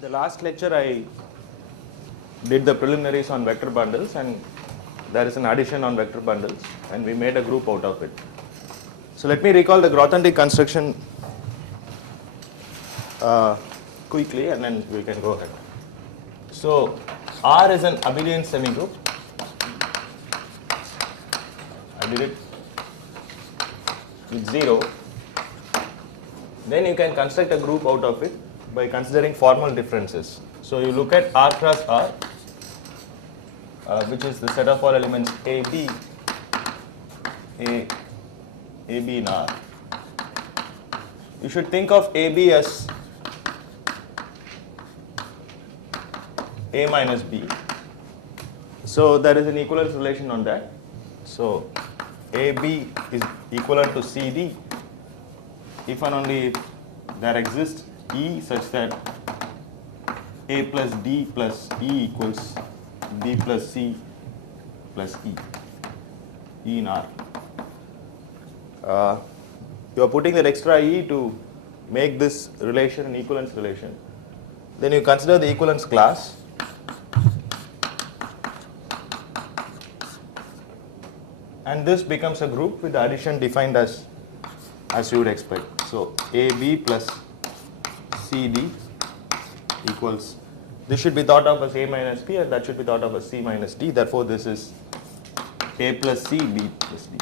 In the last lecture I did the preliminaries on vector bundles, and there is an addition on vector bundles, and we made a group out of it. So let me recall the Grothendieck construction quickly, and then we can go ahead. So R is an abelian semigroup. I did it with 0. Then you can construct a group out of it by considering formal differences. So you look at R cross R, which is the set of all elements AB, AB in R. You should think of AB as A minus B. So there is an equivalence relation on that. So AB is equivalent to CD if and only if there exists E such that A plus D plus E equals D plus C plus E in R. You are putting that extra E to make this relation an equivalence relation. Then you consider the equivalence class. And this becomes a group with the addition defined as you would expect. So AB plus CD equals, this should be thought of as A minus B, and that should be thought of as C minus D. Therefore, this is A plus C, B plus D.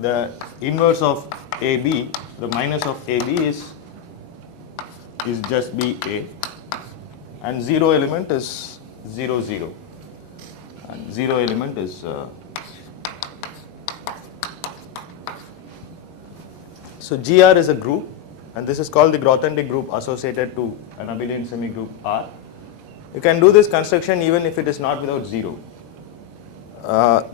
The inverse of AB, the minus of AB is just BA, and 0 element is 0, 0. And 0 element is so GR is a group, and this is called the Grothendieck group associated to an abelian semigroup R. You can do this construction even if it is not without 0.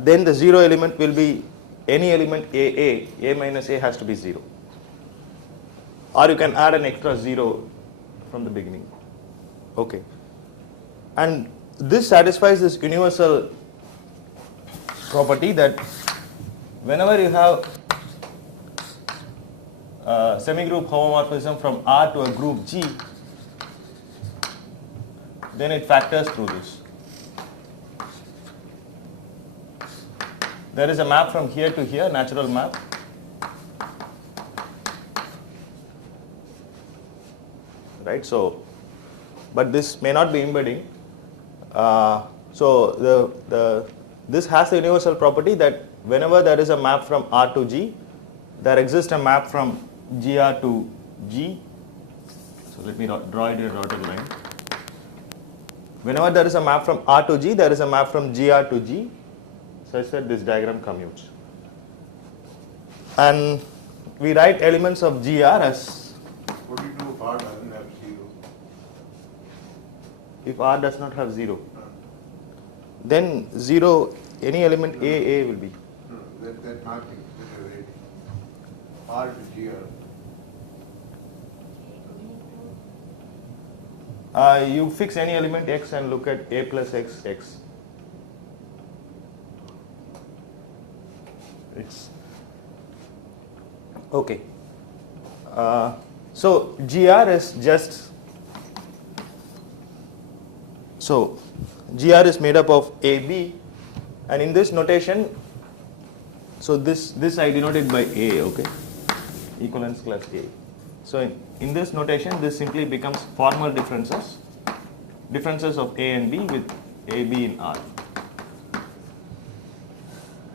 Then the 0 element will be any element A minus A has to be 0. Or you can add an extra 0 from the beginning. Okay. And this satisfies this universal property that whenever you have semigroup homomorphism from R to a group G, then it factors through this. There is a map from here to here, natural map. Right, so, but this may not be embedding. So this has the universal property that whenever there is a map from R to G, there exists a map from GR to G. So let me draw it in a dotted line. Whenever there is a map from R to G, there is a map from GR to G, such that this diagram commutes. And we write elements of GR as. What do you do if R doesn't have 0? If R does not have 0, then 0, any element A will be. No, that marking that you're writing. R to GR. You fix any element X and look at A plus X, X. It's okay. So GR is just, so GR is made up of AB, and in this notation, so this I denoted by A, okay, equivalence class A. So in this notation, this simply becomes formal differences of A and B with AB in R.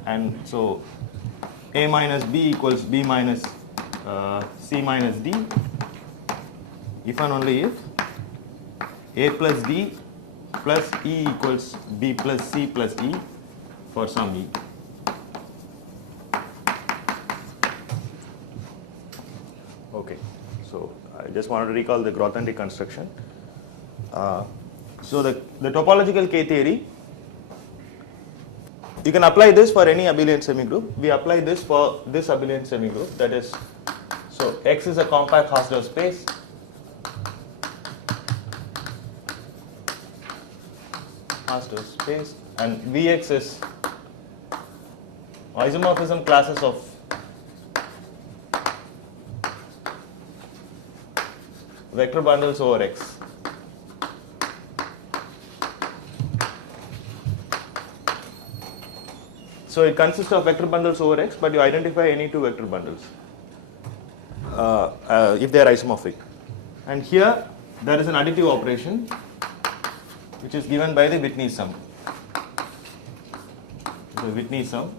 And so A minus B equals B minus C minus D if and only if A plus D plus E equals B plus C plus E for some E. Okay, so I just wanted to recall the Grothendieck construction. So the topological K theory, you can apply this for any abelian semigroup. We apply this for this abelian semigroup, that is, so X is a compact Hausdorff space. Hausdorff space, and Vx is isomorphism classes of vector bundles over X. So it consists of vector bundles over X, but you identify any two vector bundles if they are isomorphic. And here there is an additive operation which is given by the Whitney sum. The Whitney sum.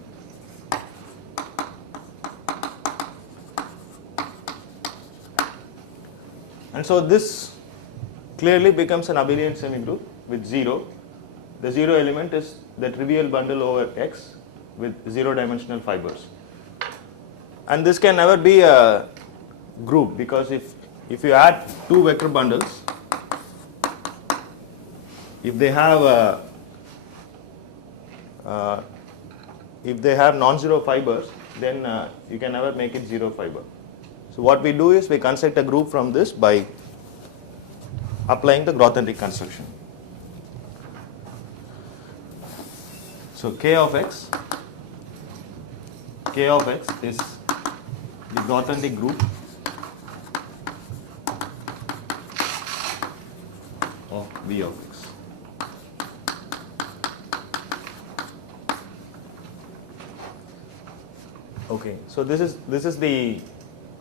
And so this clearly becomes an abelian semigroup with 0. The 0 element is the trivial bundle over X with 0-dimensional fibers. And this can never be a group, because if you add two vector bundles, if they have non-zero fibers, then you can never make it 0 fiber. So what we do is we construct a group from this by applying the Grothendieck construction. So K of X is the Grothendieck group of V of X. Okay, so this is the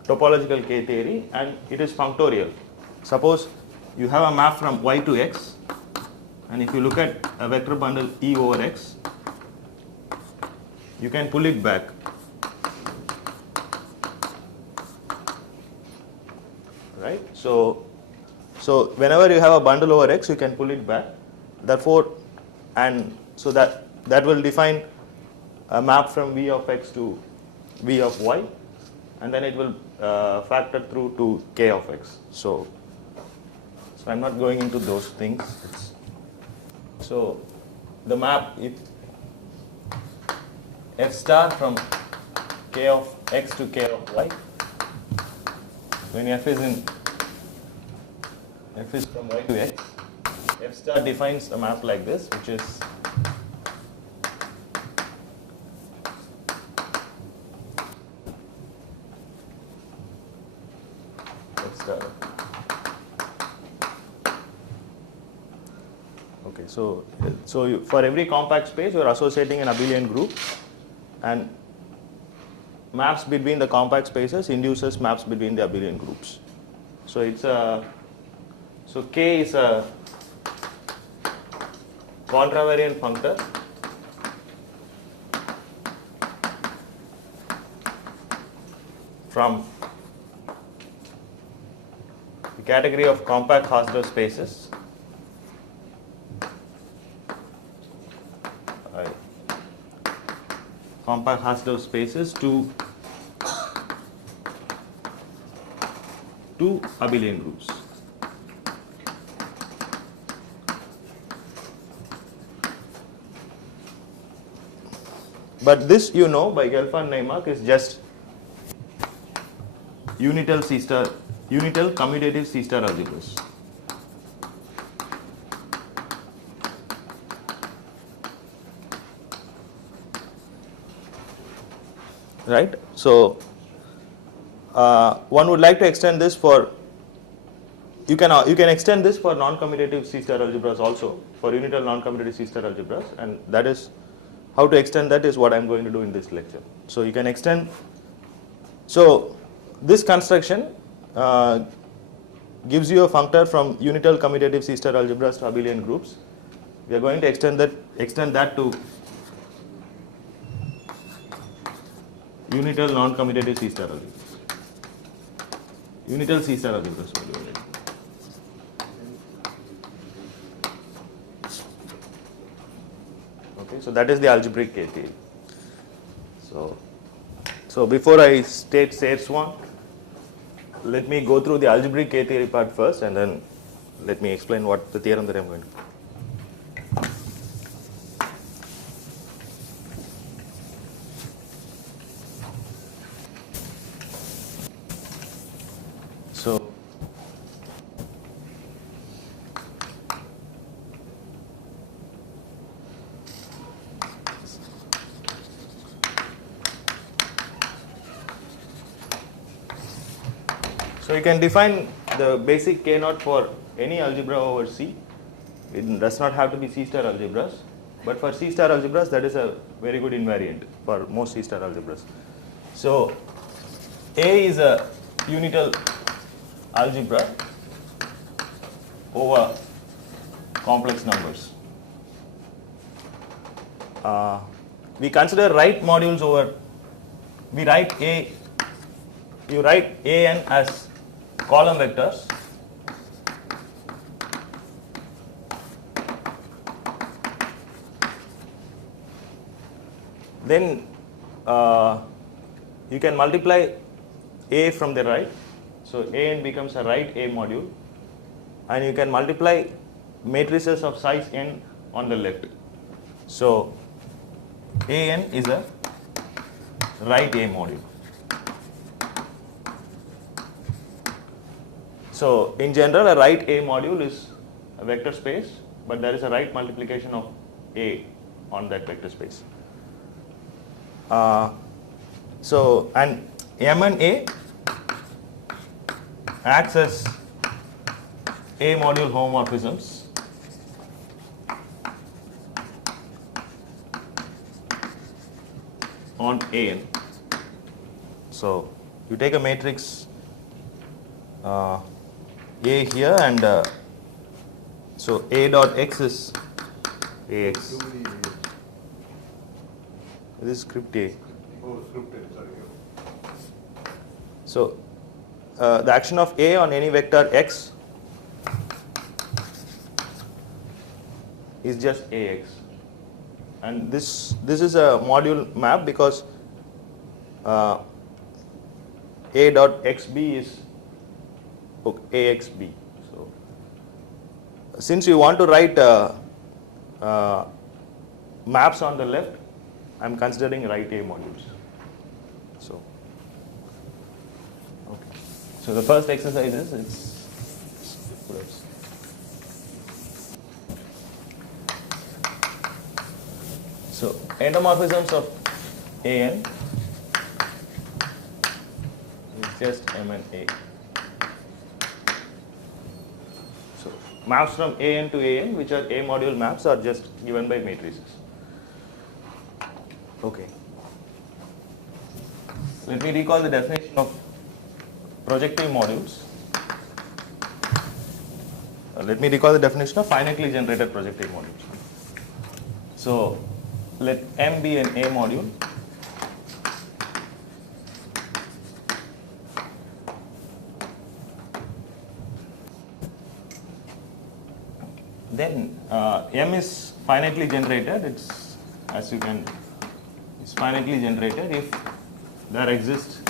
topological K theory, and it is functorial. Suppose you have a map from Y to X, and if you look at a vector bundle E over X, you can pull it back. Right? So whenever you have a bundle over X, you can pull it back. Therefore, and so that will define a map from V of X to V of Y, and then it will factor through to K of X. So I'm not going into those things. So the map, if F star from K of X to K of Y, when F is from Y to X, F star defines a map like this, which is F star. Okay, so for every compact space, you are associating an abelian group, and maps between the compact spaces induces maps between the abelian groups. So K is a contravariant functor from the category of compact Hausdorff spaces. Compact Hausdorff spaces to abelian groups. But this, you know, by Gelfand Neymark is just unital commutative C star algebras. Right? So one would like to extend this for, you can extend this for non-commutative C star algebras also, for unital non-commutative C star algebras, and that is how to extend that is what I am going to do in this lecture. So you can extend, so this construction gives you a functor from unital commutative C star algebras to abelian groups. We are going to extend that to unital non-commutative C star algebras. Unital C star algebras. Okay, so that is the algebraic K theory. So before I state Sayre's one, let me go through the algebraic K theory part first, and then let me explain what the theorem that I am going to. So you can define the basic K naught for any algebra over C. It does not have to be C star algebras, but for C star algebras that is a very good invariant for most C star algebras. So A is a unital algebra over complex numbers. We consider right modules over, we write A, you write AN as column vectors. Then you can multiply A from the right, so AN becomes a right A module, and you can multiply matrices of size n on the left. So AN is a right A module. So in general, a right A module is a vector space, but there is a right multiplication of A on that vector space. So and M and A acts as A module homomorphisms on AN. So you take a matrix A here, and so A dot X is AX. Too many A's. This is script A. Oh, scripted, sorry. So the action of A on any vector X is just AX, and this is a module map because A dot XB is AXB. So since you want to write maps on the left, I am considering right A modules. So okay. So the first exercise is so endomorphisms of AN is just M and A. So maps from AN to AN, which are A module maps, are just given by matrices. Okay. Let me recall the definition of projective modules. Let me recall the definition of finitely generated projective modules. So let M be an A module. Then M is finitely generated. It's, as you can, it's finitely generated if there exists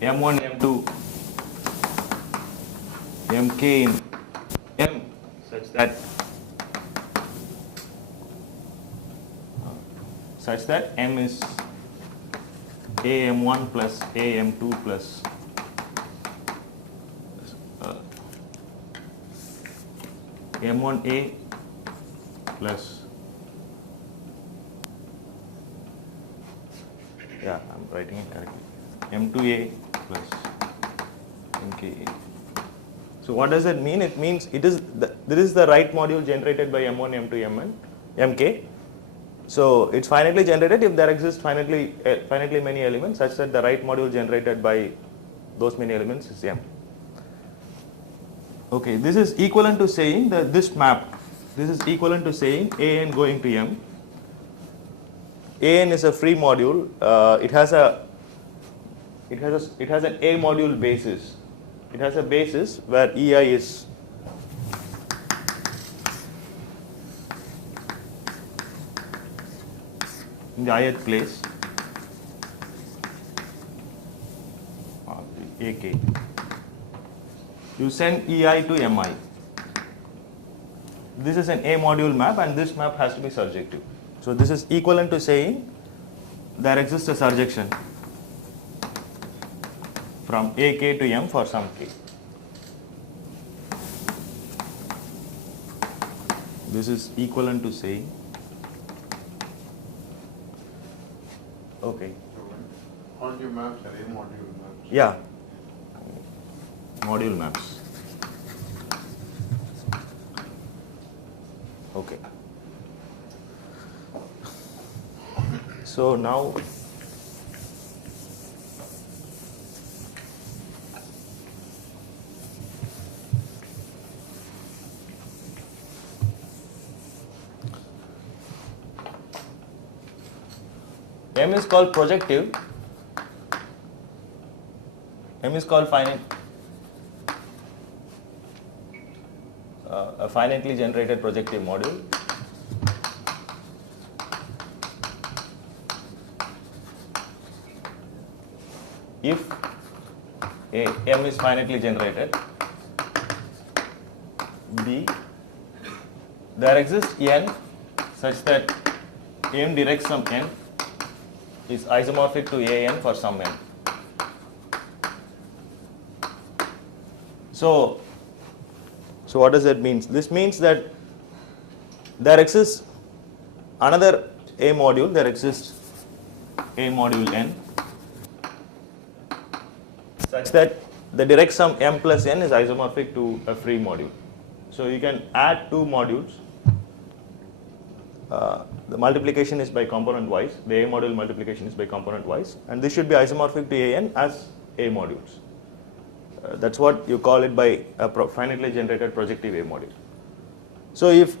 M1, M2, Mk in M such that M is AM1 plus AM2 plus M1A plus, yeah, I'm writing it correctly, M2A plus Mka. So what does it mean? It means this is the right module generated by M1, M2, Mn, Mk. So it's finitely generated if there exist finitely many elements such that the right module generated by those many elements is M. Okay, this is equivalent to saying that this is equivalent to saying AN going to M. AN is a free module. It has an A module basis. It has a basis where EI is in the ith place, AK. You send EI to MI. This is an A module map, and this map has to be surjective. So this is equivalent to saying there exists a surjection from AK to M for some K. This is equivalent to saying, okay. All your maps are A module maps. Yeah. module maps. Okay. So now M is called projective. M is called finite, a finitely generated projective module. If M is finitely generated, B, there exists N such that M directs some N is isomorphic to AN for some N. So what does that mean? This means that there exists another A module, there exists A module N such that the direct sum M plus N is isomorphic to a free module. So you can add two modules. The multiplication is by component wise, the A module multiplication is by component wise, and this should be isomorphic to AN as A modules. That's what you call it by a finitely generated projective A module. So if,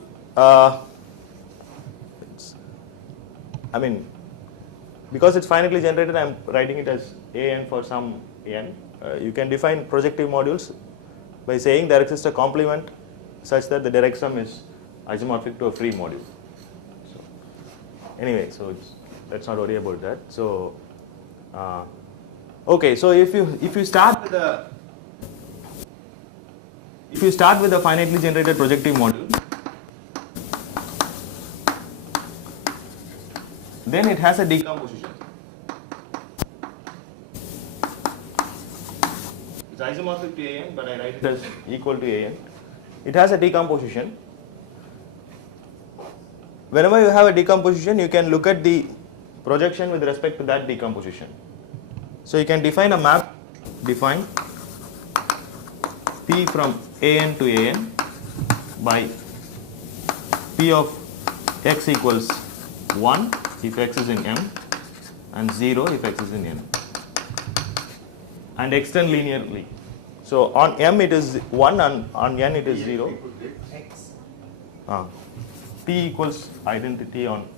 because it's finitely generated, I'm writing it as AN for some N. You can define projective modules by saying there exists a complement such that the direct sum is isomorphic to a free module. So anyway, so let's not worry about that. So okay, so if you start with a finitely generated projective module, then it has a decomposition. It's isomorphic to AN, but I write it as equal to AN. It has a decomposition. Whenever you have a decomposition, you can look at the projection with respect to that decomposition. So you can define a map, define P from AN to AN by P of x equals 1 if x is in M and 0 if x is in N, and extend linearly. So on M it is 1 and on N it is 0. X. P equals identity on,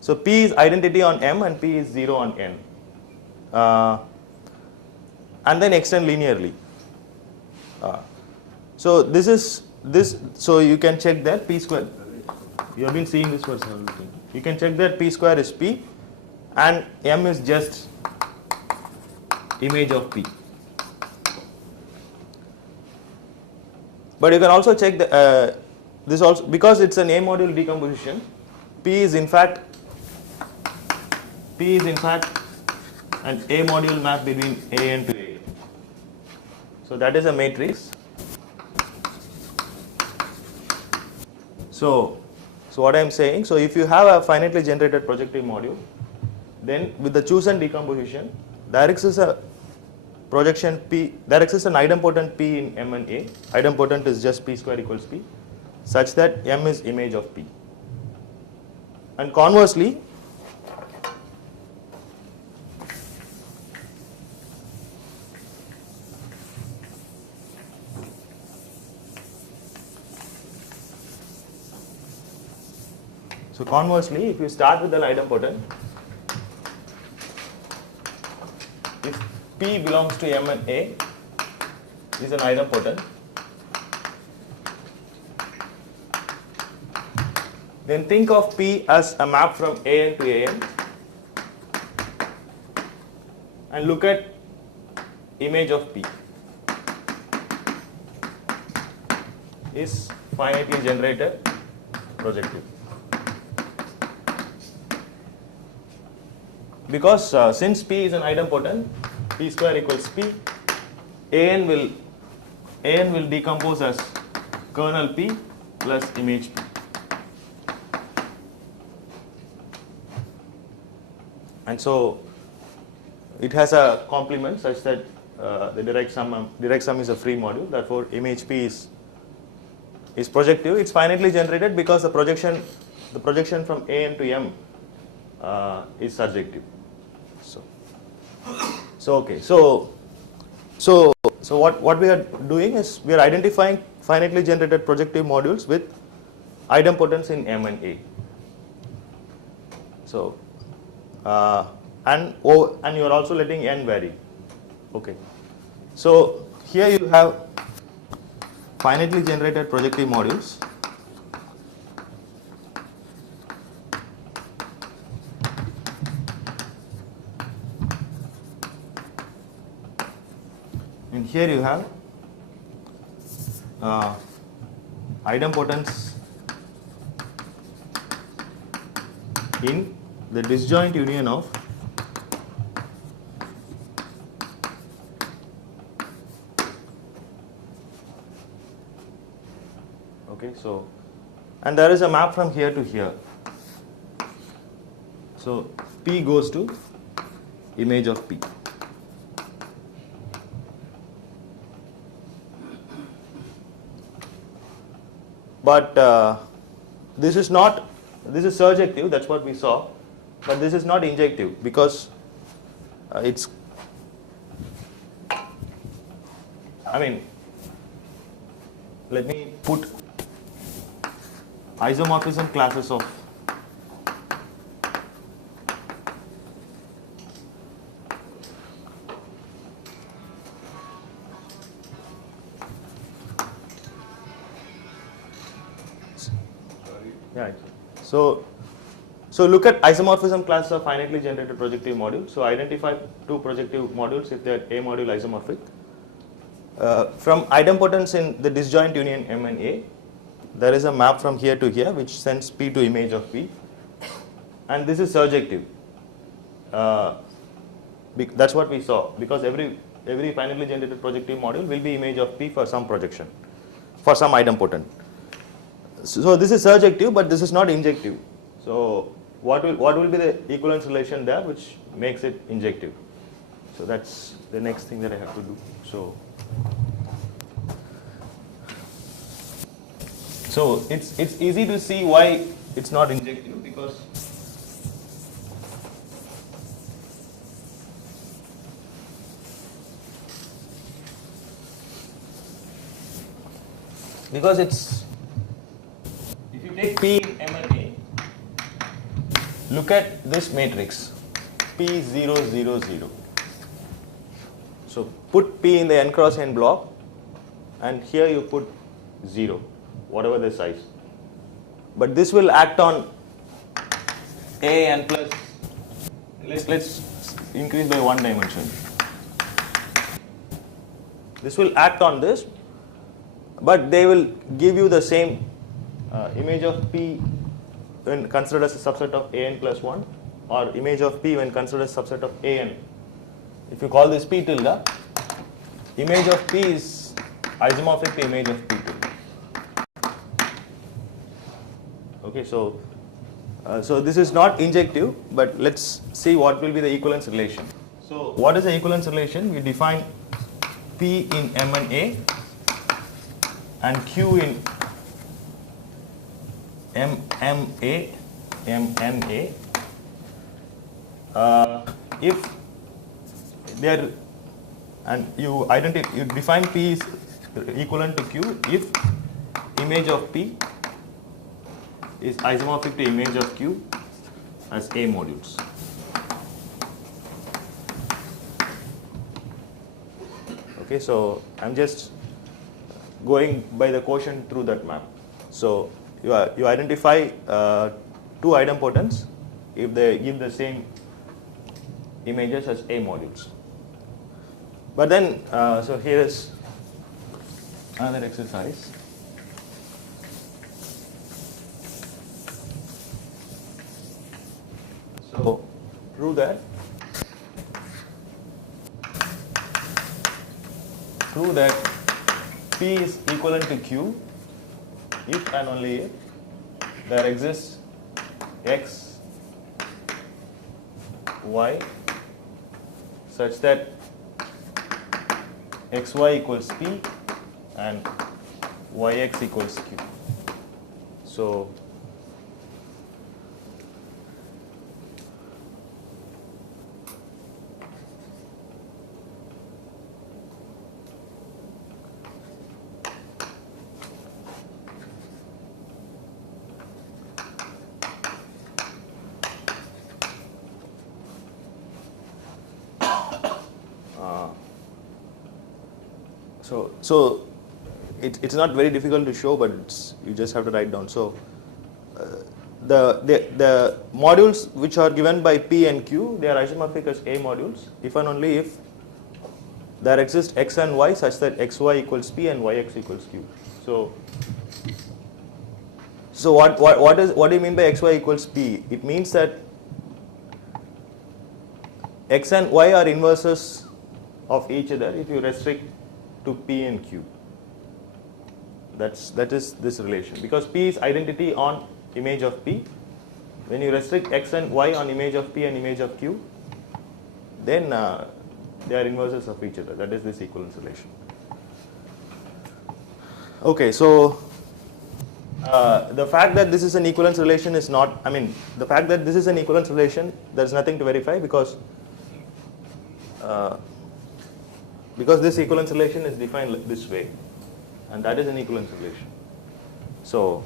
so P is identity on M and P is 0 on N, and then extend linearly. So so you can check that P square, you have been seeing this for several things. You can check that P square is P and M is just image of P. But you can also check this also, because it's an A module decomposition, P is in fact an A module map between AN to AN. So that is a matrix. So what I am saying, so if you have a finitely generated projective module, then with the chosen decomposition, there exists a projection P, there exists an idempotent P in M and A. Idempotent is just P square equals P, such that M is image of P. And conversely, if you start with an idempotent, if P belongs to M and A is an idempotent, then think of P as a map from AN to AN and look at image of P is finitely generated projective. Because since P is an idempotent, P square equals P, AN will decompose as kernel P plus image P. And so it has a complement such that the direct sum is a free module. Therefore, image P is projective. It's finitely generated because the projection from A n to M is surjective. So what we are doing is we are identifying finitely generated projective modules with idempotence in M and A. So and you are also letting n vary. Okay. So here you have finitely generated projective modules. And here you have idempotence in the disjoint union of okay, so and there is a map from here to here. So P goes to image of P. But this is surjective, that's what we saw, but this is not injective because it's, I mean, let me put isomorphism classes of yeah. So look at isomorphism classes of finitely generated projective modules. So identify two projective modules if they are A module isomorphic. From idempotence in the disjoint union M and A, there is a map from here to here which sends P to image of P, and this is surjective. That's what we saw, because every finitely generated projective module will be image of P for some projection, for some idempotent. So this is surjective, but this is not injective. So what will be the equivalence relation there which makes it injective? So that's the next thing that I have to do. So it's easy to see why it's not injective, because it's, if you take P in M and A, look at this matrix P 0 0 0. So put P in the n cross n block, and here you put 0, whatever the size. But this will act on A n plus, let's increase by 1 dimension. This will act on this, but they will give you the same image of P when considered as a subset of A n plus 1, or image of P when considered as a subset of A n. If you call this P tilde, image of P is isomorphic to image of P tilde. Okay, so this is not injective, but let's see what will be the equivalence relation. So what is the equivalence relation? We define P in M and A and Q in MMA, MNA. If they are, and you define P is equivalent to Q if image of P is isomorphic to image of Q as A modules. Okay, so I'm just going by the quotient through that map. So you identify two idempotents if they give the same images as A modules. But then, so here is another exercise. So prove that P is equivalent to Q if and only if there exists X, Y such that xy equals p and yx equals q. So So it's not very difficult to show, but you just have to write down. So the modules which are given by P and Q, they are isomorphic as A modules if and only if there exists x and y such that xy equals P and yx equals Q. So what do you mean by xy equals P? It means that x and y are inverses of each other if you restrict to P and Q. That is this relation, because P is identity on image of P. When you restrict x and y on image of P and image of Q, then they are inverses of each other. That is this equivalence relation. Okay, so the fact that this is an equivalence relation is not, the fact that this is an equivalence relation, there is nothing to verify because this equivalence relation is defined this way, and that is an equivalence relation. So,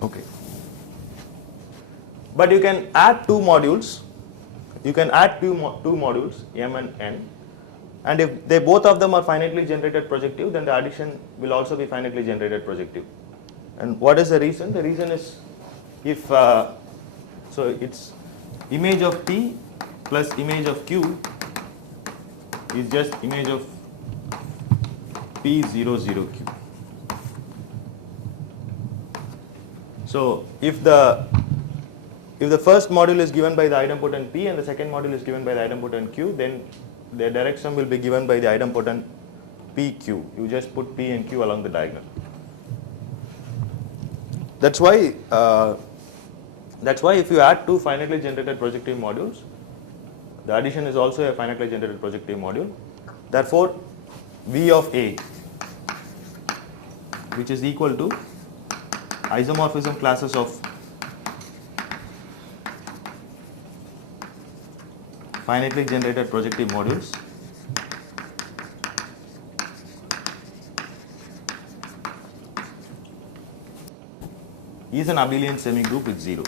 okay. But you can add two modules. You can add two modules, M and N, and if both of them are finitely generated projective, then the addition will also be finitely generated projective. And what is the reason? The reason is if so it's image of P plus image of Q is just image of P00Q. So if the first module is given by the idempotent P and the second module is given by the idempotent Q, then their direct sum will be given by the idempotent PQ. You just put P and Q along the diagonal. That's why if you add two finitely generated projective modules, the addition is also a finitely generated projective module. Therefore, V of A, which is equal to isomorphism classes of finitely generated projective modules is an abelian semigroup with 0.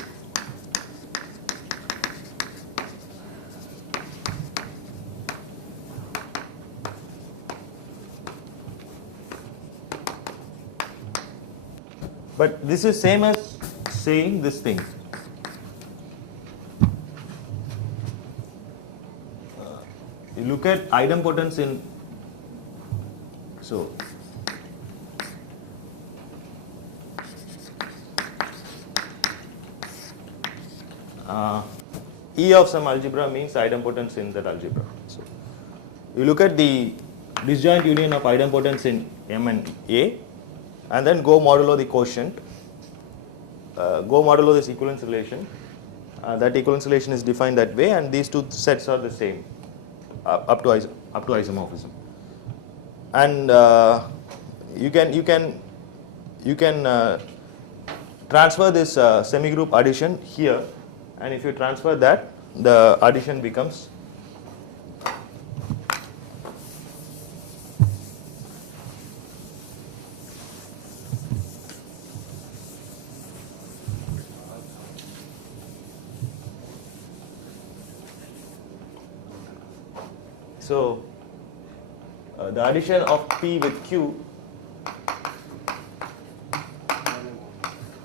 But this is same as saying this thing. You look at idempotence in, so E of some algebra means idempotence in that algebra. So you look at the disjoint union of idempotence in M and A, and then go modulo the quotient, go modulo this equivalence relation. That equivalence relation is defined that way, and these two sets are the same up to isomorphism. And you can transfer this semigroup addition here, and if you transfer that, the addition becomes so the addition of P with Q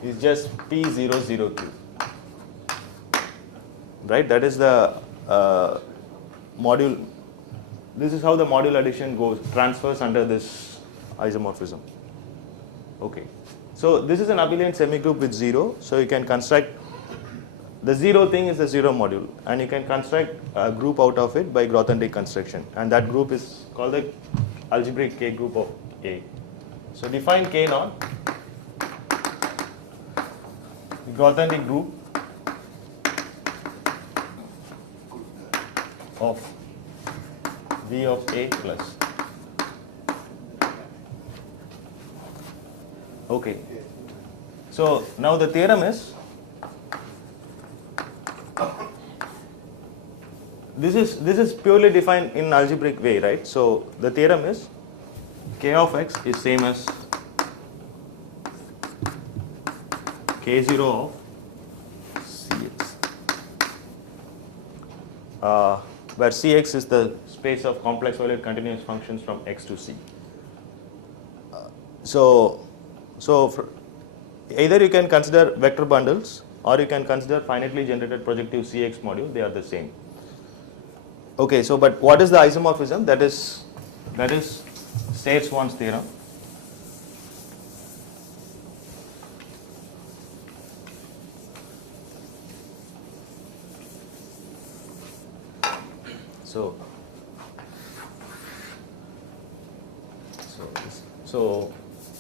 is just P00Q, right? That is the module. This is how the module addition goes, transfers under this isomorphism. Okay, so this is an abelian semigroup with 0, so you can construct the 0 thing is the 0 module, and you can construct a group out of it by Grothendieck construction, and that group is called the algebraic K group of A. So define K naught, the Grothendieck group of V of A plus. Okay. So now the theorem is, this is purely defined in algebraic way, right? So the theorem is K of x is same as K0 of Cx, where Cx is the space of complex valued continuous functions from x to C. So either you can consider vector bundles or you can consider finitely generated projective Cx module, they are the same. Okay, so but what is the isomorphism? That is Sayre-Swan's theorem.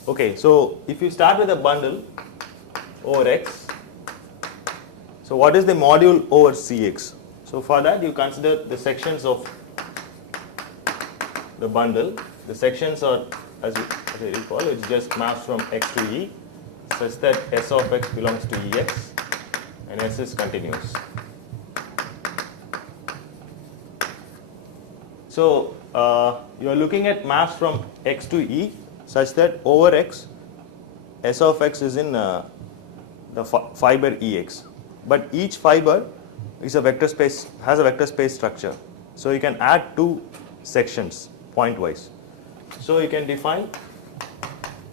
Okay, so if you start with a bundle over X, so what is the module over Cx? So for that you consider the sections of the bundle. The sections are, as I recall, it's just maps from X to E such that S of X belongs to Ex and S is continuous. So you are looking at maps from X to E such that over X, S of X is in the fiber Ex. But each fiber is a vector space, has a vector space structure. So you can add two sections pointwise. So you can define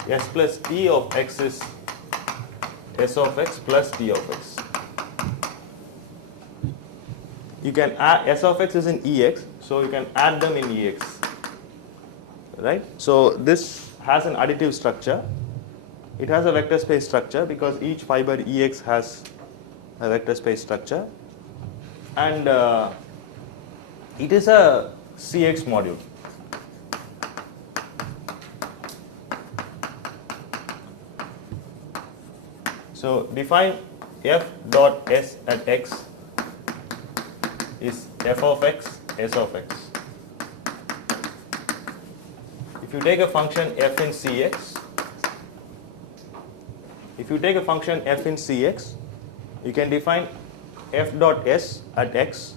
S plus E of X is S of X plus D of X. You can add, S of X is in Ex, so you can add them in Ex, right? So this has an additive structure. It has a vector space structure because each fiber Ex has a vector space structure, and it is a Cx module. So define f dot s at x is f of x, s of x. If you take a function f in Cx, you can define f dot s at x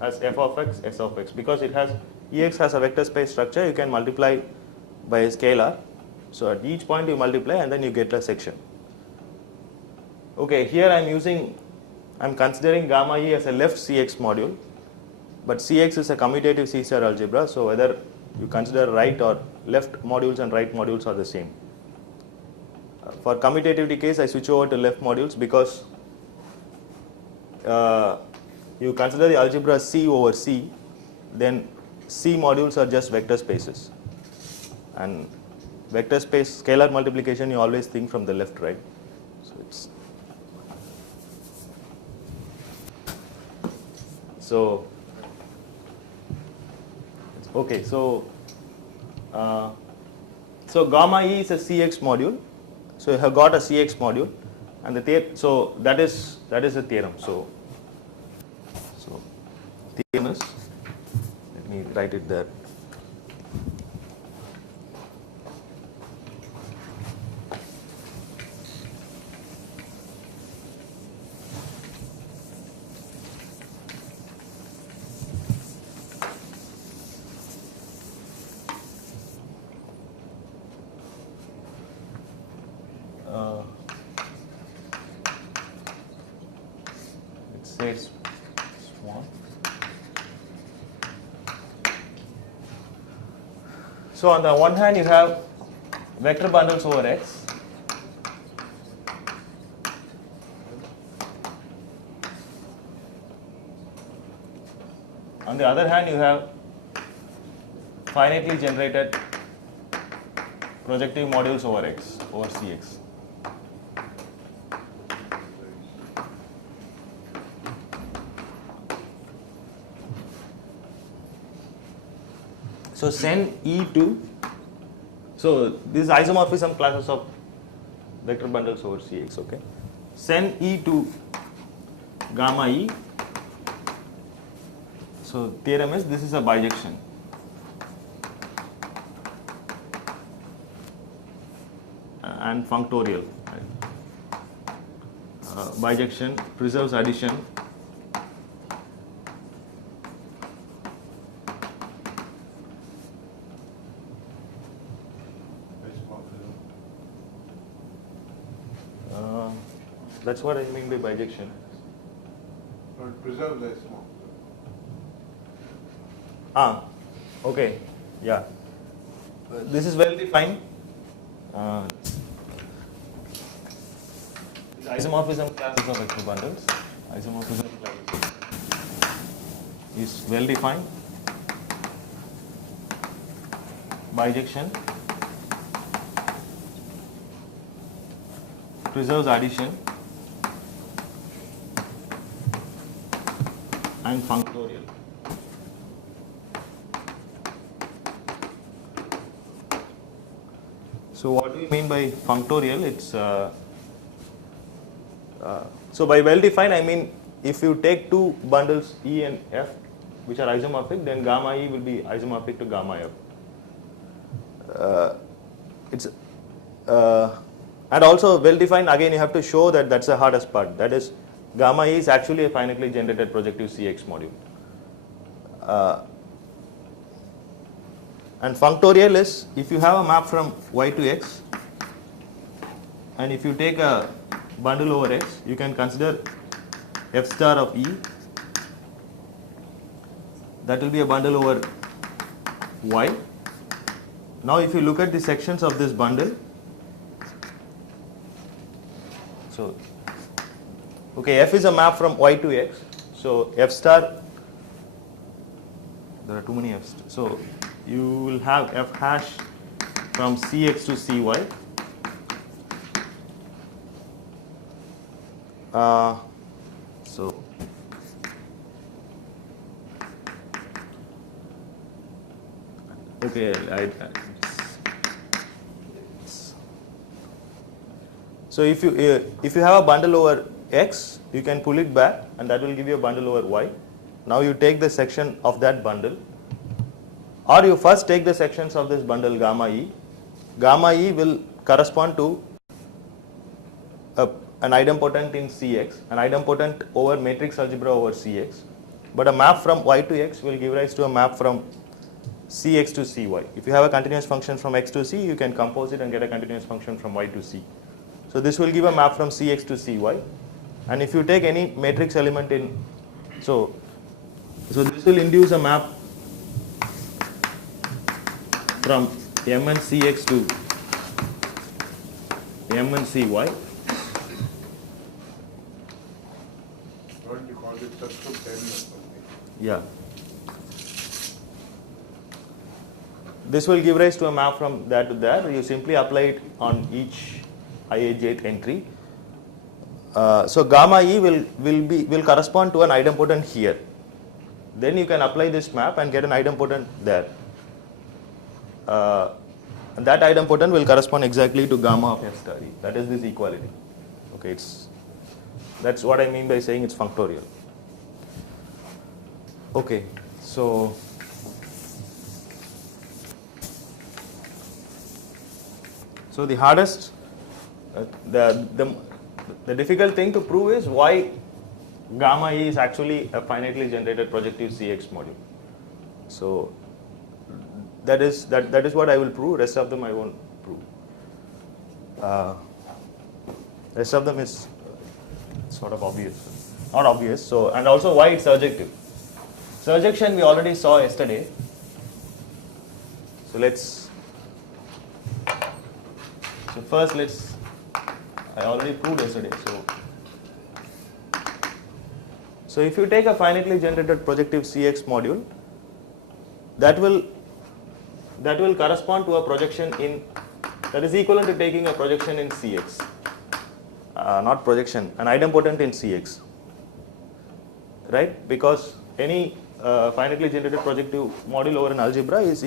as f of x, s of x, because it has, Ex has a vector space structure. You can multiply by a scalar. So at each point you multiply and then you get a section. Okay, here I'm considering gamma E as a left Cx module, but Cx is a commutative C-star algebra, so whether you consider right or left modules and right modules are the same. For commutativity case, I switch over to left modules because you consider the algebra C over C, then C modules are just vector spaces. And vector space scalar multiplication you always think from the left, right? So it's okay. So gamma E is a Cx module. So you have got a Cx module, and so that is a theorem. So theorem is, let me write it there. It says Swan. So on the one hand you have vector bundles over X. On the other hand you have finitely generated projective modules over X, over Cx. So send E to, so this is isomorphism classes of vector bundles over Cx, okay. Send E to gamma E. So theorem is, this is a bijection. and functorial. Bijection preserves addition Isomorphism. That's what I mean by bijection. No, it preserves the isomorphism. Okay, yeah. This is well defined. Isomorphism classes of vector bundles. Isomorphism class is well defined. Bijection preserves addition and functorial. So what do you mean by functorial? It's so by well defined I mean if you take two bundles E and F which are isomorphic, then gamma E will be isomorphic to gamma F. It's and also well defined again you have to show that that's the hardest part, that is gamma E is actually a finitely generated projective CX module. And functorial is if you have a map from Y to X and if you take a bundle over X, you can consider F star of E, that will be a bundle over Y. Now if you look at the sections of this bundle, so okay, F is a map from Y to X, so F star, there are too many F's, so you will have F hash from Cx to Cy. So okay, so if you have a bundle over X, you can pull it back and that will give you a bundle over Y. Now you take the section of that bundle, or you first take the sections of this bundle gamma E. Gamma E will correspond to an idempotent in Cx, an idempotent over matrix algebra over Cx, but a map from Y to X will give rise to a map from Cx to Cy. If you have a continuous function from X to C, you can compose it and get a continuous function from Y to C. So this will give a map from Cx to Cy, and if you take any matrix element in, so this will induce a map from M and Cx to M and Cy. Don't you call it subscript 10 or something? Yeah. This will give rise to a map from there to there. You simply apply it on each ijth entry. So gamma E will correspond to an idempotent here. Then you can apply this map and get an idempotent there. And that idempotent will correspond exactly to gamma of F star E. That is this equality. Okay, that's what I mean by saying it's functorial. Okay, so the hardest, the difficult thing to prove is why gamma E is actually a finitely generated projective CX module. So that is what I will prove. Rest of them I won't prove. Rest of them is sort of obvious, not obvious. So and also why it's surjective. Surjection we already saw yesterday. So first I already proved yesterday. So if you take a finitely generated projective CX module, that will correspond to a projection in, that is equivalent to taking a projection in CX, not projection, an idempotent in CX, right? Because any finitely generated projective module over an algebra is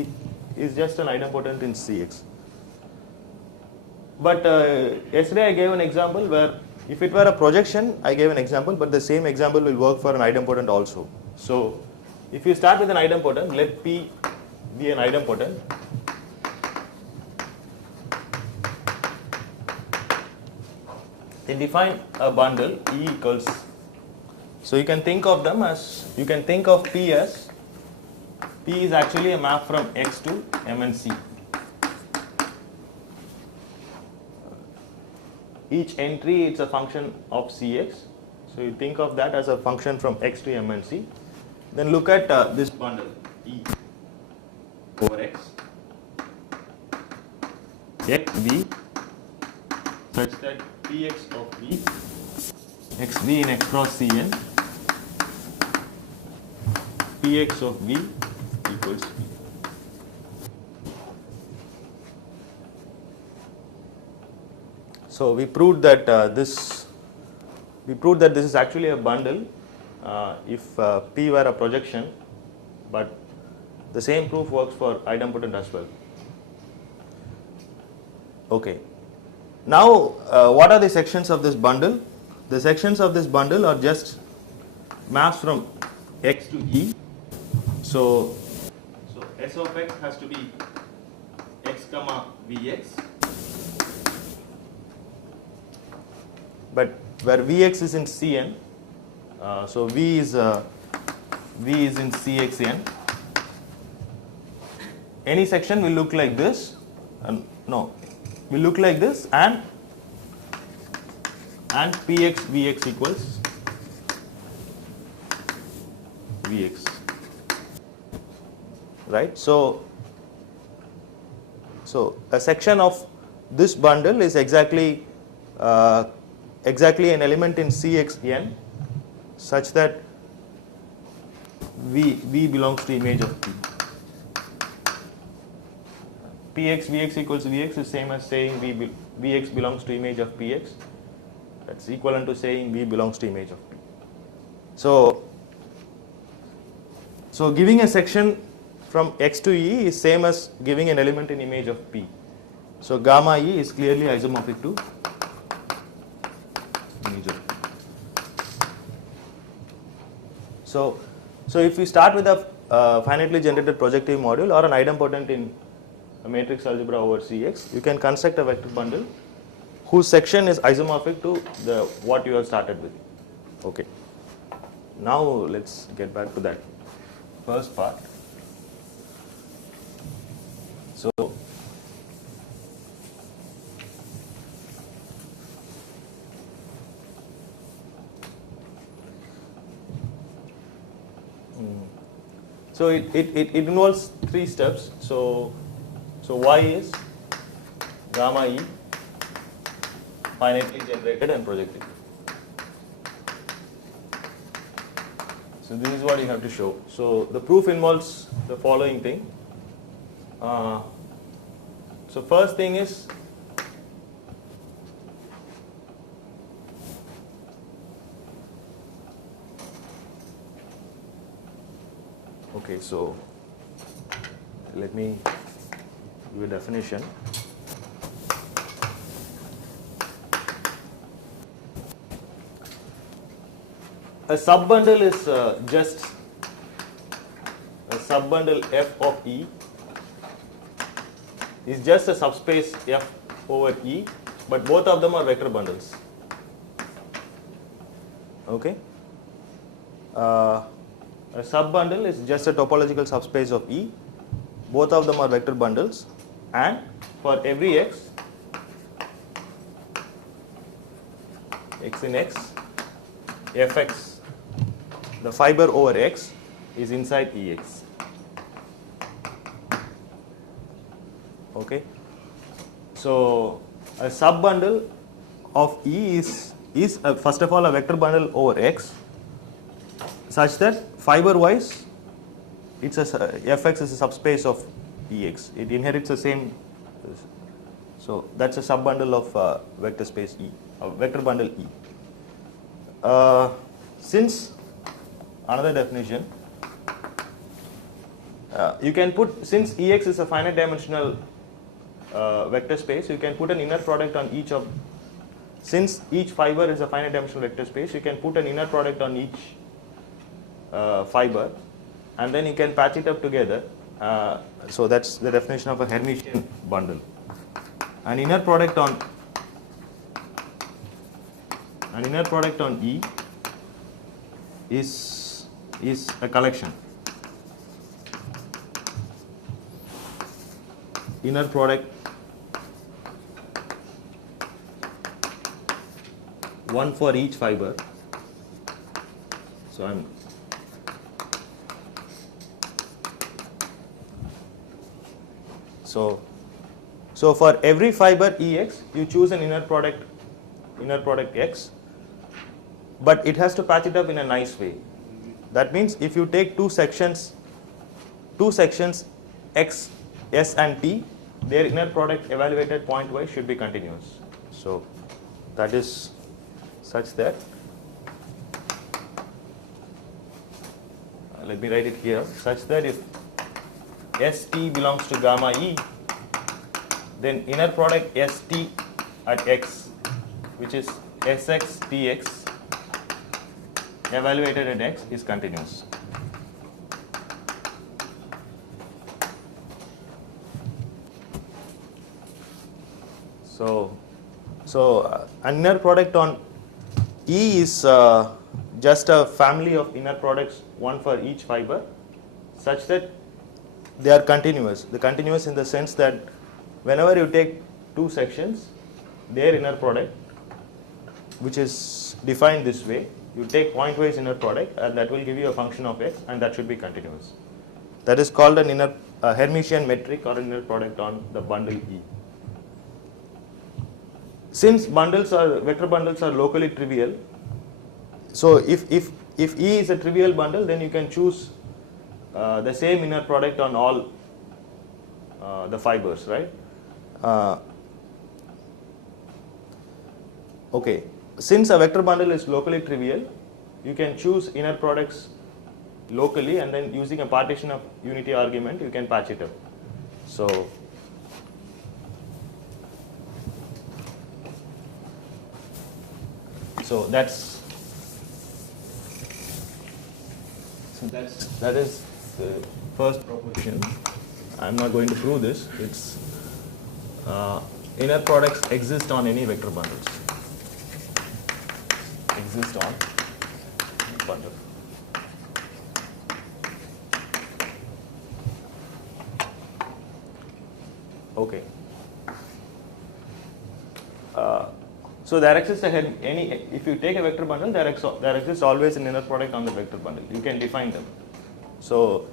just an idempotent in CX. But yesterday I gave an example where if it were a projection, I gave an example, but the same example will work for an idempotent also. So if you start with an idempotent, let P be an idempotent. they define a bundle E equals, so you can think of them as, you can think of P as, P is actually a map from X to M and C. Each entry it's a function of Cx, so you think of that as a function from X to M and C. Then look at this bundle E over X, X V, such that Px of V, Xv in X cross Cn, Px of V equals V. So we proved that this is actually a bundle if P were a projection, but the same proof works for idempotent as well. Okay. Now, what are the sections of this bundle? The sections of this bundle are just maps from X to E. So S of X has to be X comma Vx, but where Vx is in Cn, so V is in Cxn. Any section will look like this, will look like this, and Px Vx equals Vx, right? So a section of this bundle is exactly an element in Cxn such that V belongs to image of P. Px Vx equals Vx is same as saying Vx belongs to image of Px. That's equivalent to saying V belongs to image of P. So giving a section from X to E is same as giving an element in image of P. So gamma E is clearly isomorphic to image of P. So if we start with a finitely generated projective module or an idempotent in a matrix algebra over Cx, you can construct a vector bundle whose section is isomorphic to what you have started with. Okay. Now let's get back to that first part. So it involves three steps. So Y is gamma E, finitely generated and projected. So this is what you have to show. So the proof involves the following thing. So first thing is okay, so let me give a definition. A subbundle is just a subbundle F of E is just a subspace F over E, but both of them are vector bundles. Okay. A subbundle is just a topological subspace of E. Both of them are vector bundles, and for every x in X, Fx, the fiber over X is inside Ex. Okay. So a subbundle of E is first of all a vector bundle over X such that fiber wise it's Fx is a subspace of Ex. It inherits the same. So that's a subbundle of vector space E, vector bundle E. Since another definition, you can put, since Ex is a finite dimensional vector space, you can put an inner product on each of, since each fiber is a finite dimensional vector space, you can put an inner product on each fiber, and then you can patch it up together. So that's the definition of a Hermitian bundle. An inner product on an inner product on E is a collection. Inner product one for each fiber. So for every fiber EX, you choose an inner product X, but it has to patch it up in a nice way. That means if you take two sections X, S and T, their inner product evaluated point-wise should be continuous. So that is such that, let me write it here, such that if ST belongs to gamma E, then inner product ST at X, which is SX TX, evaluated at X, is continuous. So an inner product on E is just a family of inner products, one for each fiber, such that they are continuous. They're continuous in the sense that whenever you take two sections, their inner product, which is defined this way, you take pointwise inner product, and that will give you a function of X, and that should be continuous. That is called an inner Hermitian metric or inner product on the bundle E. Since vector bundles are locally trivial, so if E is a trivial bundle, then you can choose the same inner product on all the fibers, right? Okay, since a vector bundle is locally trivial, you can choose inner products locally, and then using a partition of unity argument, you can patch it up. So that is the first proposition. I'm not going to prove this. It's inner products exist on any vector bundles. Exist on bundle. Okay. So there exists if you take a vector bundle, there exists always an inner product on the vector bundle. You can define them. So,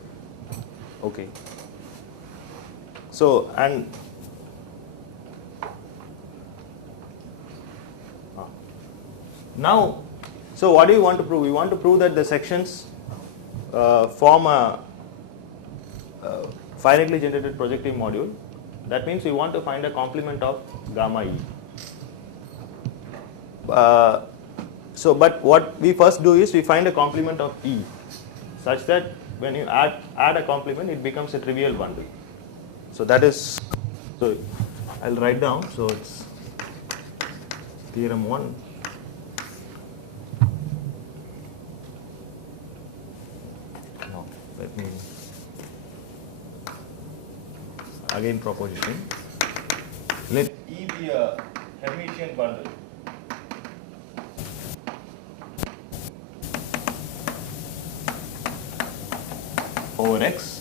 okay. So, and now, so what do you want to prove? We want to prove that the sections form a finitely generated projective module. That means we want to find a complement of gamma E. But what we first do is we find a complement of E, such that when you add a complement, it becomes a trivial bundle. So that is, so I'll write down. So it's theorem 1. No, let me again proposition. Let E be a Hermitian bundle over X,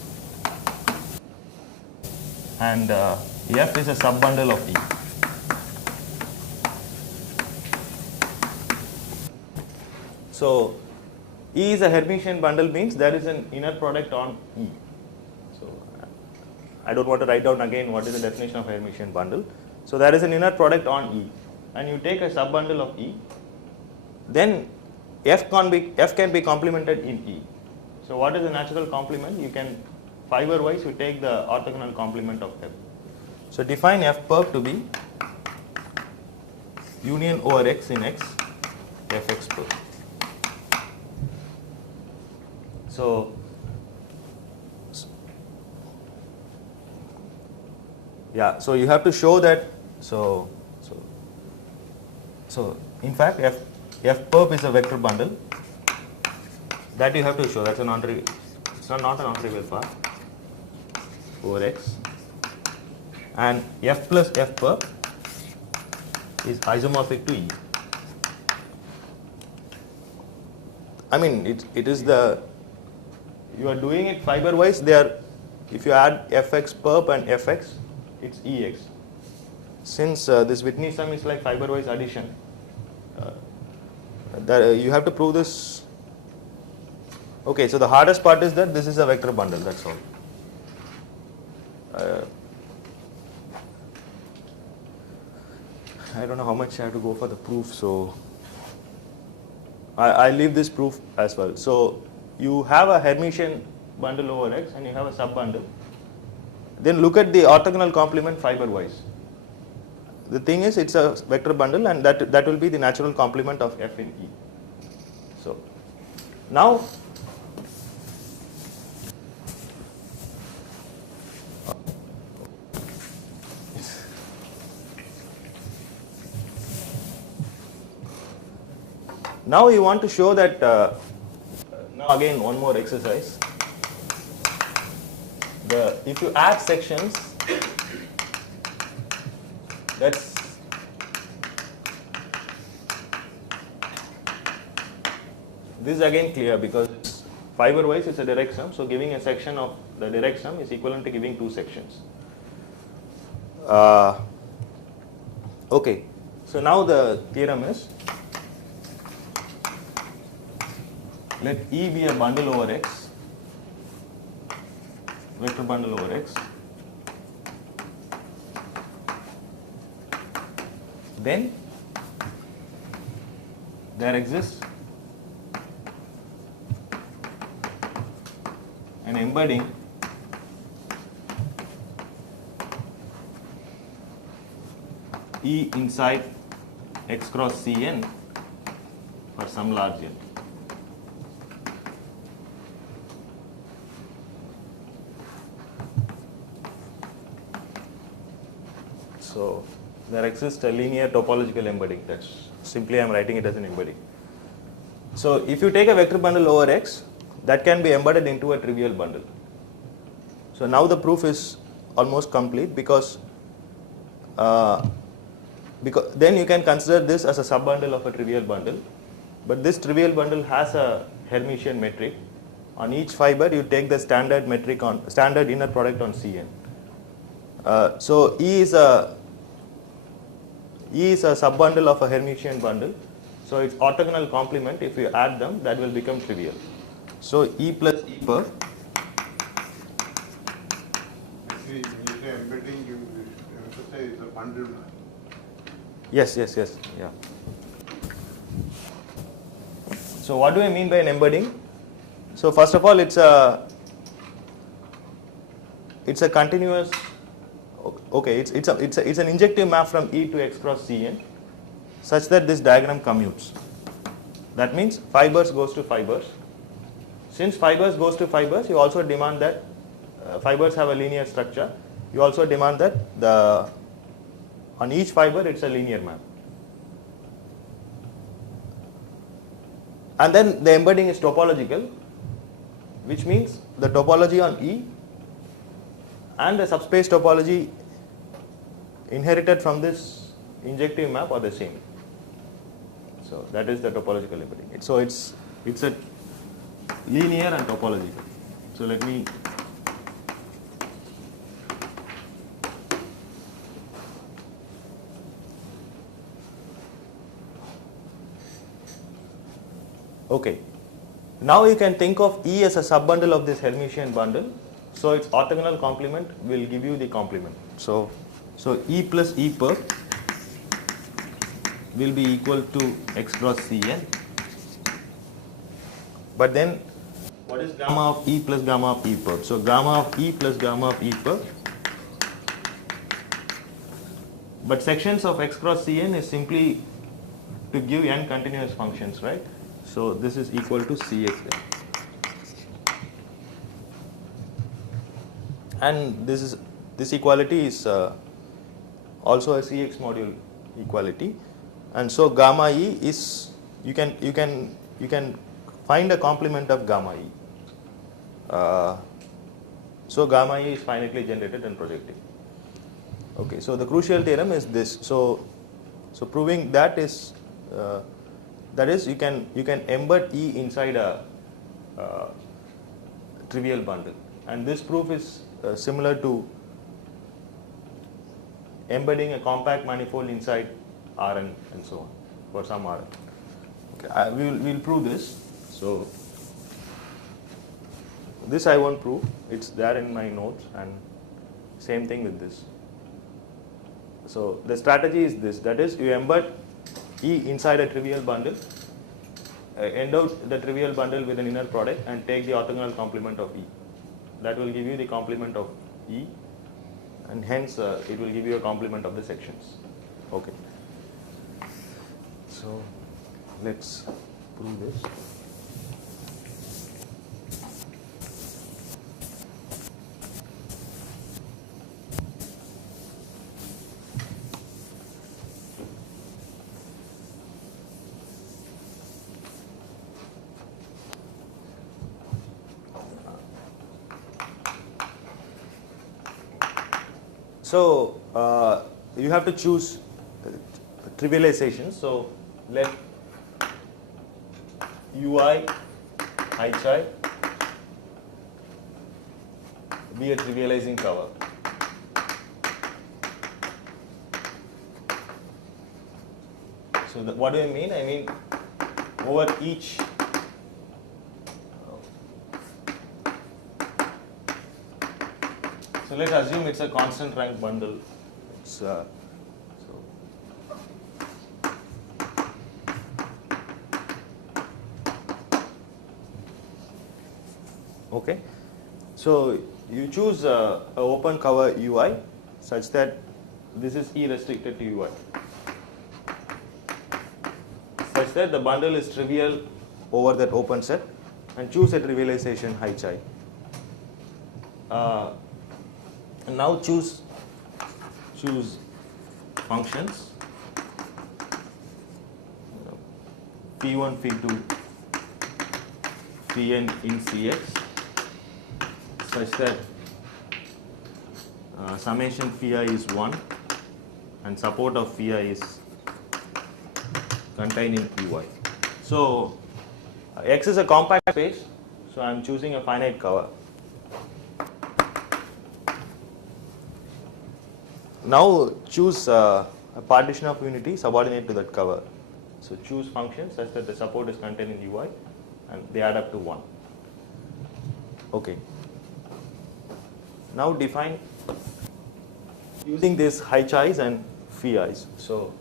and F is a subbundle of E. So E is a Hermitian bundle means there is an inner product on E. So I don't want to write down again what is the definition of Hermitian bundle. So there is an inner product on E, and you take a subbundle of E, then F can be complemented in E. So what is the natural complement? You can, fiber wise, you take the orthogonal complement of F. So define F perp to be union over X in X, Fx perp. So yeah, so you have to show that. So in fact, F perp is a vector bundle. That you have to show. That's a non-trivial. It's not a non-trivial part over X, and F plus F perp is isomorphic to E. I mean, it is the, you are doing it fiber wise, they are, if you add fx perp and fx, it's ex. Since this Whitney sum is like fiber wise addition, you have to prove this. Okay, so the hardest part is that this is a vector bundle, that's all. I don't know how much I have to go for the proof, so I leave this proof as well. So you have a Hermitian bundle over X and you have a sub bundle. Then look at the orthogonal complement fiber wise. The thing is, it's a vector bundle, and that will be the natural complement of F in E. So now now you want to show that, now again one more exercise. If you add sections, that's this is again clear because fiber wise it's a direct sum, so giving a section of the direct sum is equivalent to giving two sections. Okay, so now the theorem is, let E be a bundle over X, vector bundle over X, then there exists an embedding E inside X cross Cn for some large n. So there exists a linear topological embedding. That's simply I'm writing it as an embedding. So if you take a vector bundle over X, that can be embedded into a trivial bundle. So now the proof is almost complete because then you can consider this as a subbundle of a trivial bundle. But this trivial bundle has a Hermitian metric. On each fiber, you take the standard metric on standard inner product on Cn. So E is a subbundle of a Hermitian bundle. So its orthogonal complement, if you add them, that will become trivial. So E plus E per. See, when you say embedding, you emphasize the bundle. Yes, yeah. So what do I mean by an embedding? So first of all, it's a continuous. Okay, it's an injective map from E to X cross Cn, such that this diagram commutes. That means fibers goes to fibers. Since fibers goes to fibers, you also demand that fibers have a linear structure. You also demand that on each fiber it's a linear map. And then the embedding is topological, which means the topology on E and the subspace topology inherited from this injective map are the same. So that is the topological embedding. So it's a linear and topological. So let me okay. Now you can think of E as a subbundle of this Hermitian bundle. So its orthogonal complement will give you the complement. So E plus E per will be equal to X cross Cn. But then what is gamma of E plus gamma of E per? So gamma of E plus gamma of E per. But sections of X cross Cn is simply to give n continuous functions, right? So this is equal to Cx then. And this equality is also a Cx module equality. And so gamma E is, you can find a complement of gamma E. So gamma E is finitely generated and projective. Okay, so the crucial theorem is this. So proving that is That is, you can embed E inside a trivial bundle, and this proof is similar to embedding a compact manifold inside Rn and so on for some Rn. Okay, we'll prove this. So this I won't prove, it's there in my notes, and same thing with this. So the strategy is this, that is, you embed E inside a trivial bundle, end out the trivial bundle with an inner product and take the orthogonal complement of E. That will give you the complement of E, and hence it will give you a complement of the sections. Okay. So let's prove this. So you have to choose trivialization. So let UI hi be a trivializing cover. So what do I mean? I mean over each so let's assume it's a constant rank bundle. It's, okay. So you choose a open cover UI such that this is E restricted to UI, such that the bundle is trivial over that open set, and choose a trivialization hi chai. And now choose functions P1, P2, Pn in Cx such that summation phi is 1 and support of phi is contained in Ey. So X is a compact space, so I am choosing a finite cover. Now choose a partition of unity subordinate to that cover. So choose functions such that the support is contained in Ui and they add up to 1. Okay. Now define using this hi chis and phi's. So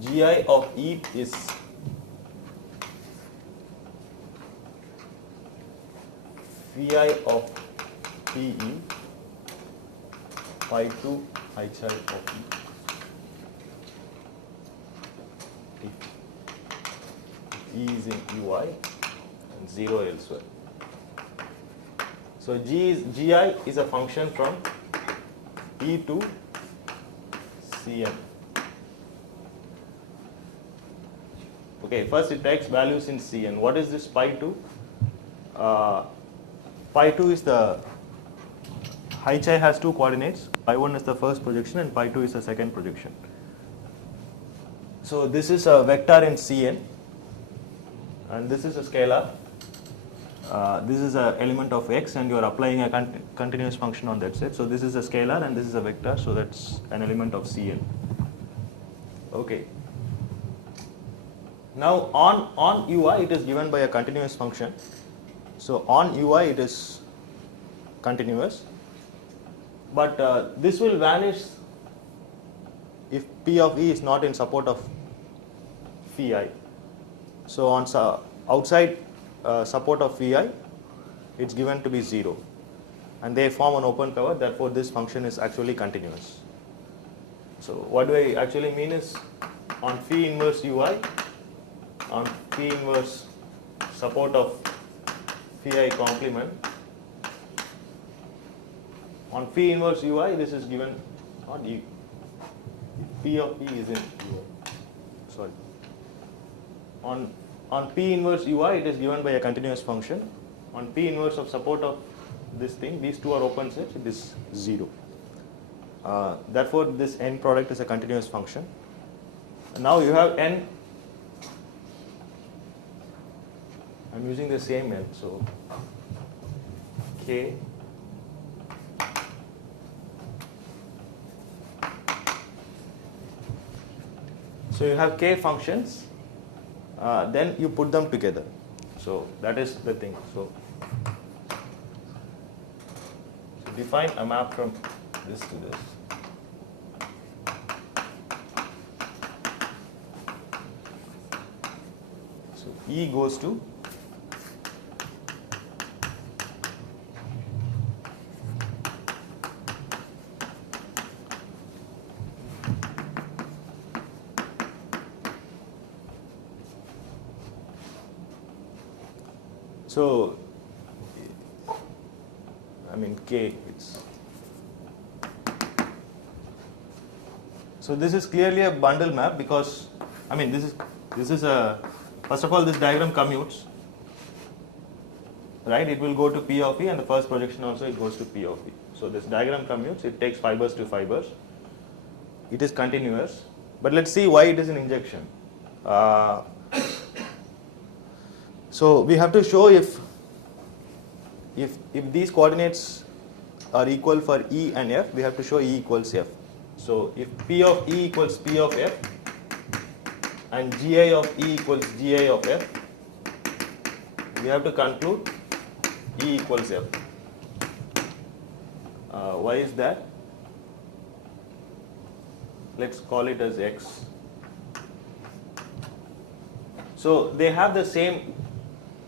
gi of E is phi of PE phi 2 hi chai of E. If E is in Ui and 0 elsewhere. So gi is a function from E to Cn. Okay, first it takes values in Cn. What is this pi 2? Pi 2 is the hi chai has two coordinates. Pi 1 is the first projection and pi 2 is the second projection. So this is a vector in Cn and this is a scalar. This is an element of x and you are applying a continuous function on that set. So this is a scalar and this is a vector, so that's an element of Cn. Okay. Now on Ui it is given by a continuous function. So on Ui it is continuous, but this will vanish if P of E is not in support of phi. So on outside support of phi, it's given to be 0, and they form an open cover. Therefore, this function is actually continuous. So what do I actually mean is, on phi inverse Ui, on phi inverse support of phi complement, on phi inverse Ui, this is given not E. P of E is in Ui. Sorry. On P inverse Ui, it is given by a continuous function. On P inverse of support of this thing, these two are open sets, it is 0. Therefore, this n product is a continuous function. Now you have n I'm using the same L, so K so you have K functions, then you put them together. So that is the thing. So define a map from this to this. So E goes to so I mean K it's so this is clearly a bundle map because I mean this is a first of all this diagram commutes, right? It will go to P of E and the first projection also it goes to P of E. So this diagram commutes, it takes fibers to fibers, it is continuous, but let's see why it is an injection. So we have to show if these coordinates are equal for E and F, we have to show E equals F. So if P of E equals P of F and GI of E equals GI of F, we have to conclude E equals F. Why is that? Let's call it as X. So they have the same,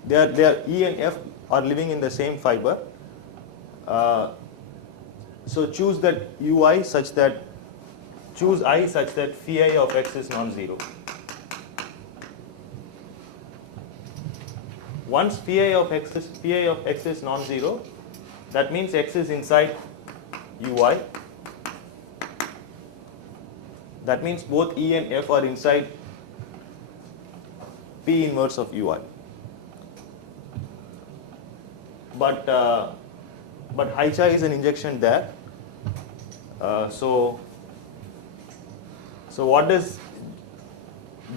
they are E and F are living in the same fiber. So choose that UI such that, choose I such that phi of X is non-zero. Once phi of X is non-zero, that means X is inside UI. That means both E and F are inside P inverse of UI. But Haicha is an injection there. So what does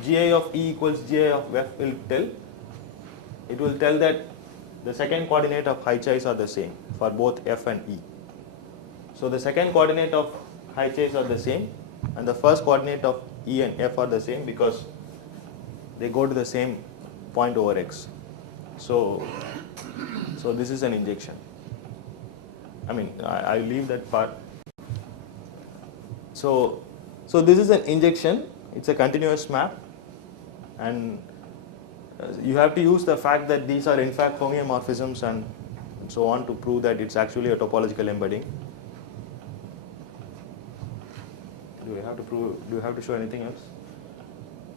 GI of E equals GI of F will tell? It will tell that the second coordinate of Haichais are the same for both F and E. So the second coordinate of Haichais are the same and the first coordinate of E and F are the same because they go to the same point over X. So this is an injection. I mean, I leave that part. So this is an injection. It's a continuous map, and you have to use the fact that these are in fact homeomorphisms and so on to prove that it's actually a topological embedding. Do we have to prove? Do you have to show anything else?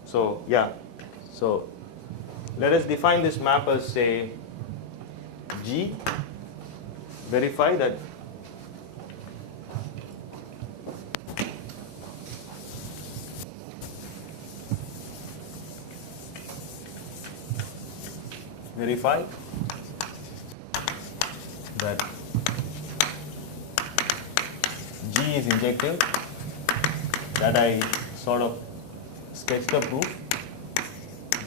So yeah. So let us define this map as say G. Verify that G is injective, that I sort of sketched the proof.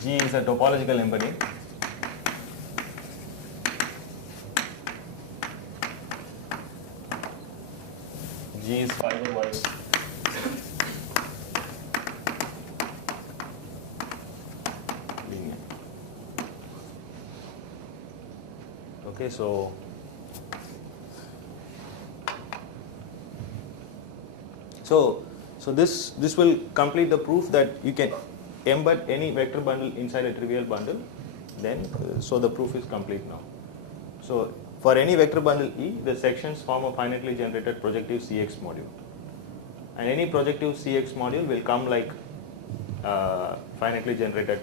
G is a topological embedding. G is fiber-wise linear. Okay, so this will complete the proof that you can embed any vector bundle inside a trivial bundle. Then so the proof is complete now. So for any vector bundle E, the sections form a finitely generated projective CX module. And any projective CX module will come like finitely generated,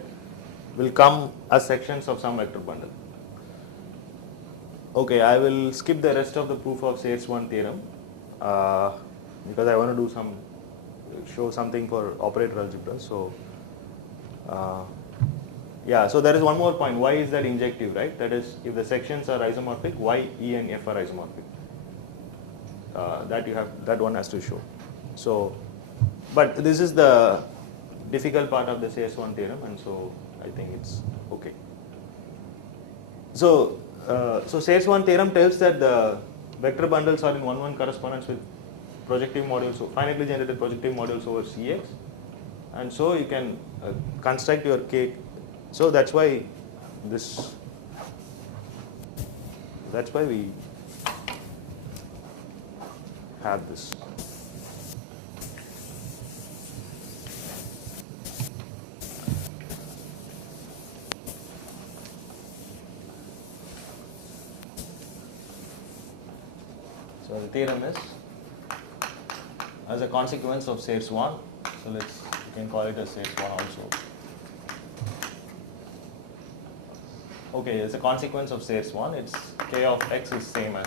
will come as sections of some vector bundle. Okay, I will skip the rest of the proof of Sayre's one theorem because I want to do show something for operator algebra. So yeah, so there is one more point. Why is that injective, right? That is, if the sections are isomorphic, why E and F are isomorphic? That one has to show. So, but this is the difficult part of the Sayre's one theorem, and so I think it's okay. So Sayers-1 theorem tells that the vector bundles are in 1-1 correspondence with projective modules, so finitely generated projective modules over Cx, and so you can construct your K. So that's why this. That's why we have this. So the theorem is as a consequence of Sayers-1. So you can call it as Sayers-1 also. Okay, as a consequence of Sayers-1, it's K of x is same as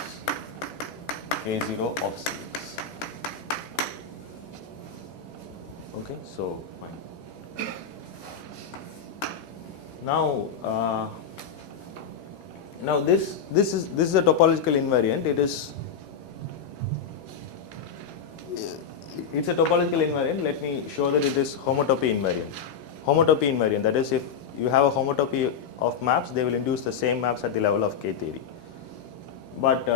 K0 of Cx. Okay, so fine. Now this is a topological invariant. It's a topological invariant. Let me show that it is homotopy invariant. Homotopy invariant, that is, if you have a homotopy of maps, they will induce the same maps at the level of K theory. But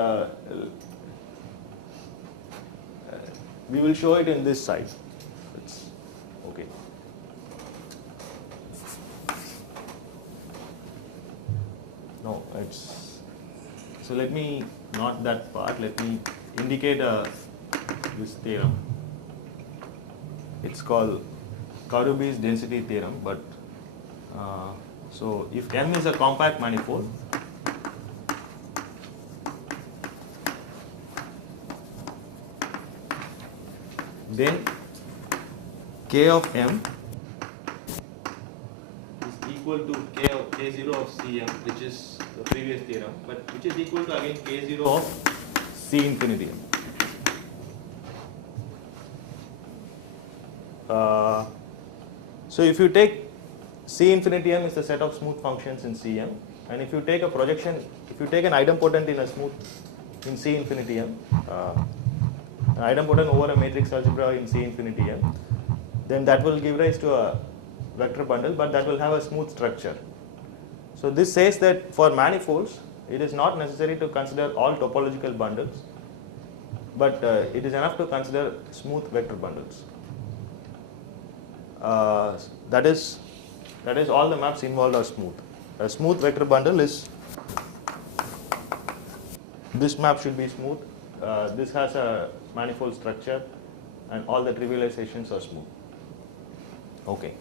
we will show it in this side. Okay. No, it's so. Let me not that part. Let me indicate this theorem. It's called Karoubi's density theorem. But so if M is a compact manifold, then K of M is equal to K0 of Cm, which is the previous theorem, but which is equal to again K0 of C infinity M. So if you take C infinity M is the set of smooth functions in Cm, and if you take a projection, if you take an idempotent in C infinity M, an idempotent over a matrix algebra in C infinity M, then that will give rise to a vector bundle, but that will have a smooth structure. So this says that for manifolds, it is not necessary to consider all topological bundles, but it is enough to consider smooth vector bundles. That is all the maps involved are smooth. A smooth vector bundle is, this map should be smooth, this has a manifold structure, and all the trivializations are smooth. Okay.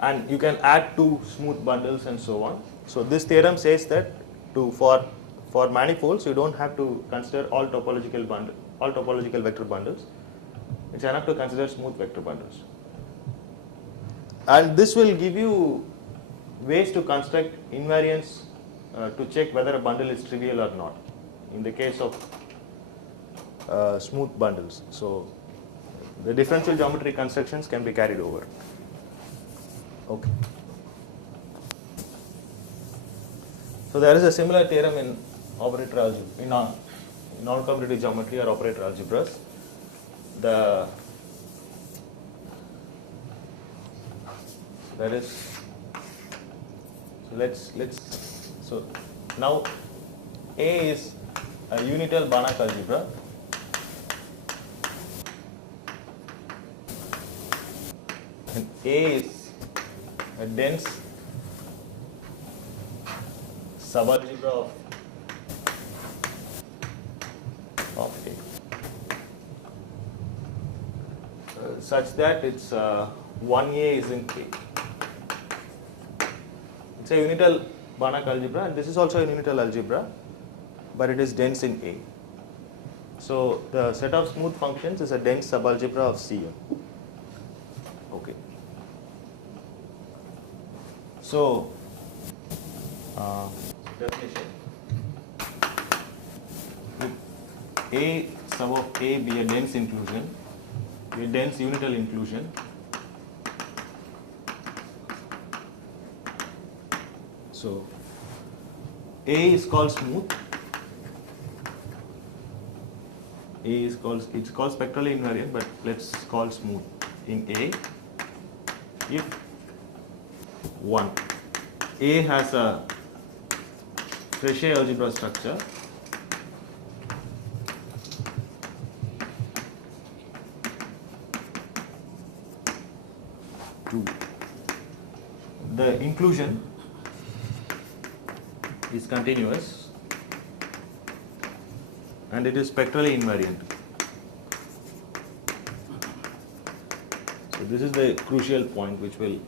And you can add two smooth bundles and so on. So this theorem says that for manifolds, you don't have to consider all topological vector bundles. It's enough to consider smooth vector bundles. And this will give you ways to construct invariants to check whether a bundle is trivial or not in the case of smooth bundles. So the differential geometry constructions can be carried over. Okay. So there is a similar theorem in operator algebra, in non-commutative geometry or operator algebras. So now A is a unital Banach algebra. And A is a dense subalgebra of A, such that its 1A is in K. It's a unital Banach algebra, and this is also a unital algebra, but it is dense in A. So the set of smooth functions is a dense subalgebra of Cm. Okay. So definition: if A sub of A be a dense inclusion, a dense unital inclusion, so A is called smooth. It's called spectrally invariant, but let's call smooth in A if 1. A has a Frechet algebra structure. Two. The inclusion is continuous and it is spectrally invariant. So this is the crucial point which will,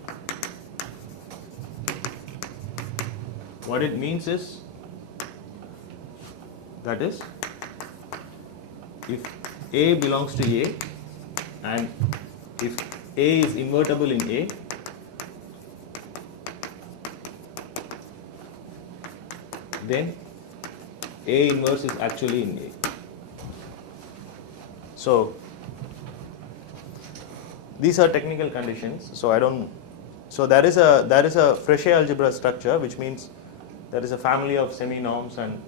what it means is, that is, if A belongs to A and if A is invertible in A, then A inverse is actually in A. So these are technical conditions. So I don't. So there is a Frechet algebra structure, which means there is a family of semi-norms and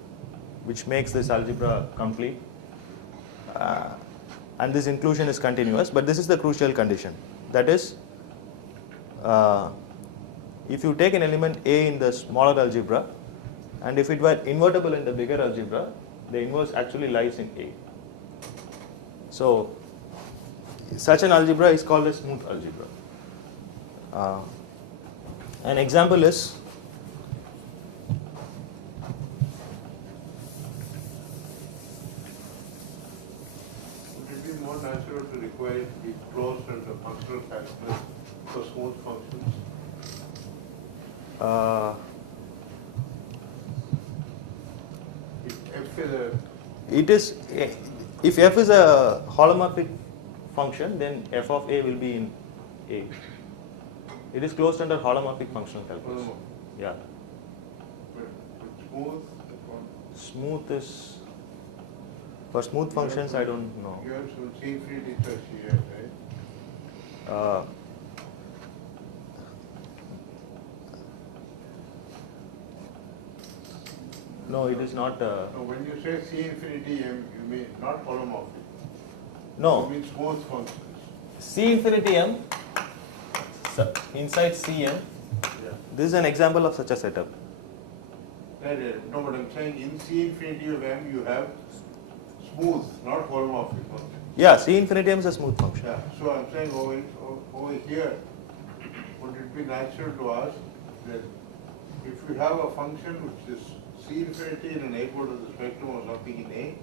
which makes this algebra complete. And this inclusion is continuous. But this is the crucial condition. That is, if you take an element A in the smaller algebra, and if it were invertible in the bigger algebra, the inverse actually lies in A. So such an algebra is called a smooth algebra. An example is, Would it be more natural to require it to be closed under functional calculus for smooth functions? If f is a it is, if f is a holomorphic function, then f of A will be in A. It is closed under holomorphic functional calculus. Yeah. but smooth, Smooth is, for smooth functions I don't know. you have some C infinity plus here, right? No, it is not. So when you say C infinity, you mean not holomorphic. You No, mean smooth functions. C infinity m inside Cm. Yeah. This is an example of such a setup. Right. No, but I'm saying in C infinity of m you have smooth, not holomorphic functions. Yeah, C infinity m is a smooth function. Yeah, so I'm saying over here, would it be natural to ask that if you have a function which is C infinity in a neighborhood of the spectrum or something in A,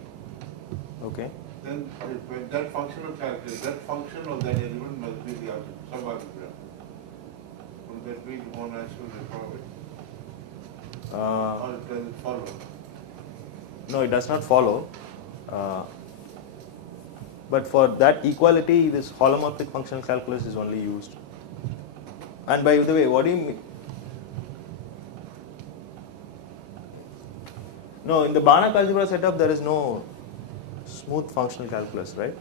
Okay. then when that functional calculus, that function of that element must be the subalgebra. Would that be more natural to follow it? Or does it follow? No, it does not follow. But for that equality, this holomorphic functional calculus is only used. And by the way, what do you mean? No, in the Banach algebra setup, there is no smooth functional calculus, right?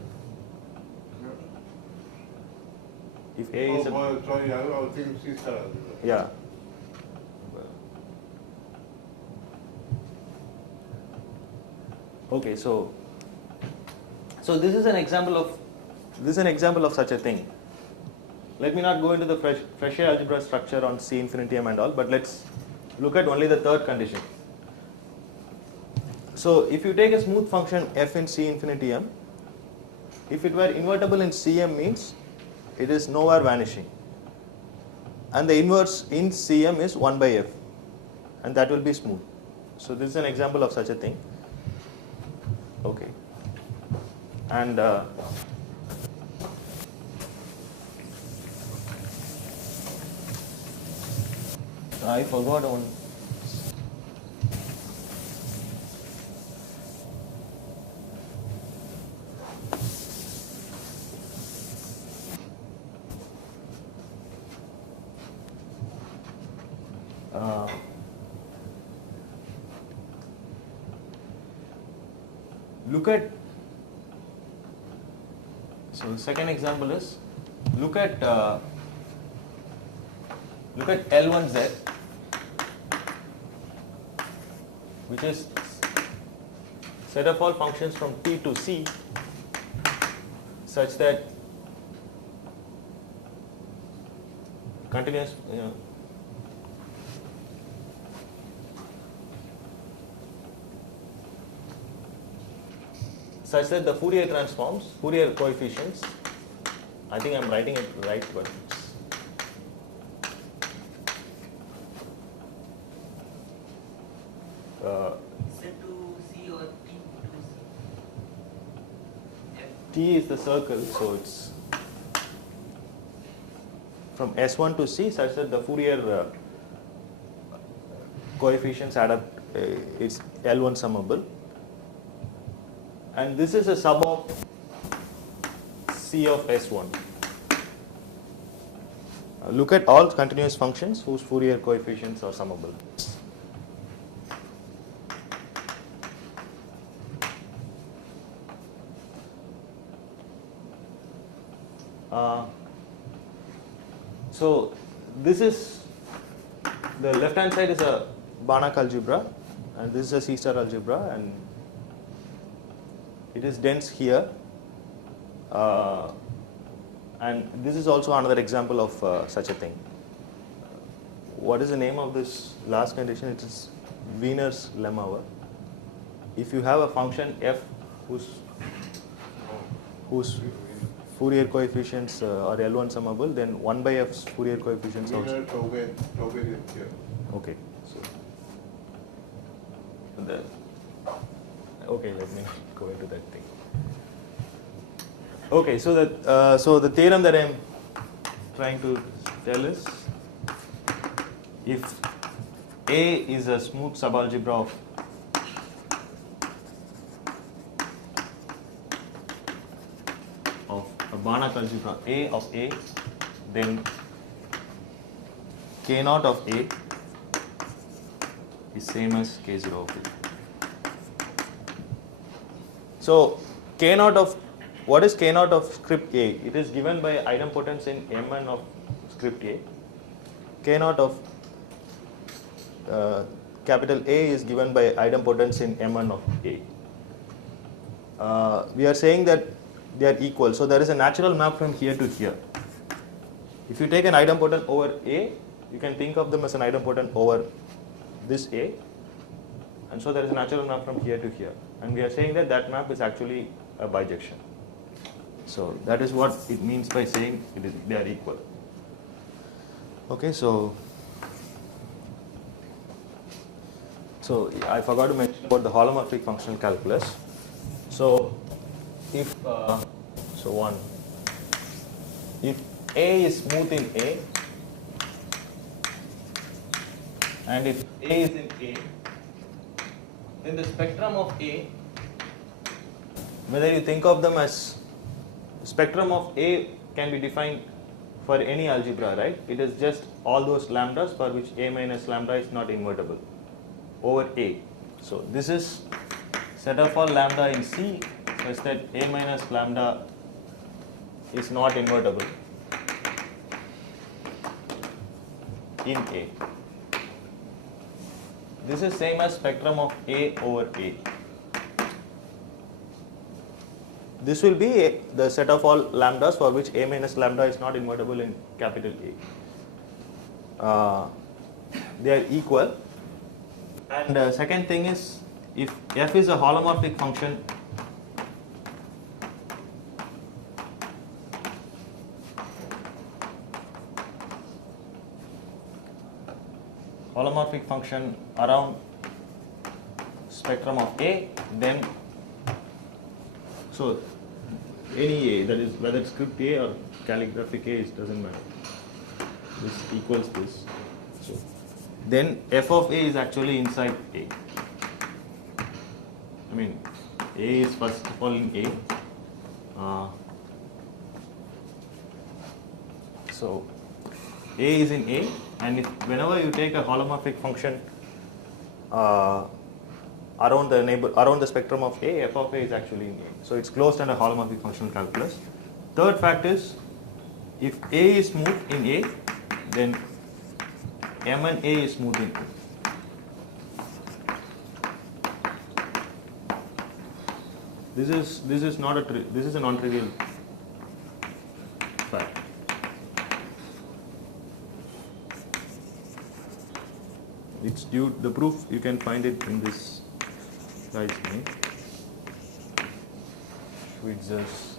If A is a, Sorry, I was thinking C star algebra. yeah. Okay, so this is an example of such a thing. Let me not go into the Frechet algebra structure on C infinity m and all, but let's look at only the third condition. So if you take a smooth function f in C infinity m, if it were invertible in Cm means it is nowhere vanishing. And the inverse in Cm is 1 by f, and that will be smooth. So this is an example of such a thing. Okay. And I forgot one. Look at, so the second example is, look at L1Z, which is set of all functions from T to C such that continuous, such that the Fourier transforms, Fourier coefficients, I think I'm writing it right, but it's Is it to C or T to C? F. T is the circle, so it's from S1 to C such that the Fourier coefficients add up, it's L1 summable. And this is a sum of C of S1. Look at all continuous functions whose Fourier coefficients are summable. So this is, the left hand side is a Banach algebra and this is a C-star algebra, and it is dense here, and this is also another example of such a thing. What is the name of this last condition? It is Wiener's lemma. If you have a function f whose Fourier coefficients are L1 summable, then 1 by f's Fourier coefficients also. Tauber is here. Okay. So okay, let me go into that thing. Okay, so the theorem that I'm trying to tell is, if A is a smooth subalgebra of a Banach algebra A of A, then K naught of A is same as K0 of A. So K naught of, what is K naught of script A? It is given by idempotence in Mn of script A. K naught of capital A is given by idempotence in Mn of A. We are saying that they are equal, so there is a natural map from here to here. If you take an idempotent over A, you can think of them as an idempotent over this A, and so there is a natural map from here to here, and we are saying that that map is actually a bijection. So that is what it means by saying they are equal. Okay, so I forgot to mention about the holomorphic functional calculus. So if if A is smooth in A, and if A is in A, then the spectrum of A, whether you think of them as spectrum of A, can be defined for any algebra, right? It is just all those lambdas for which A minus lambda is not invertible over A. So this is set of all lambda in C such that A minus lambda is not invertible in A. This is same as spectrum of A over A. This will be the set of all lambdas for which A minus lambda is not invertible in capital A. They are equal. And second thing is, if f is a holomorphic function, around spectrum of A, then so any A, that is whether it's script A or calligraphic A, it doesn't matter. This equals this. So then f of A is actually inside A. I mean, A is first of all in A. So A is in A, and whenever you take a holomorphic function around the spectrum of A, f of A is actually in A. So it's closed under holomorphic functional calculus. Third fact is, if A is smooth in A, then M and A is smooth in A. This is not this is a non-trivial fact. It's due, the proof you can find it in this guy's name. Schwitzer's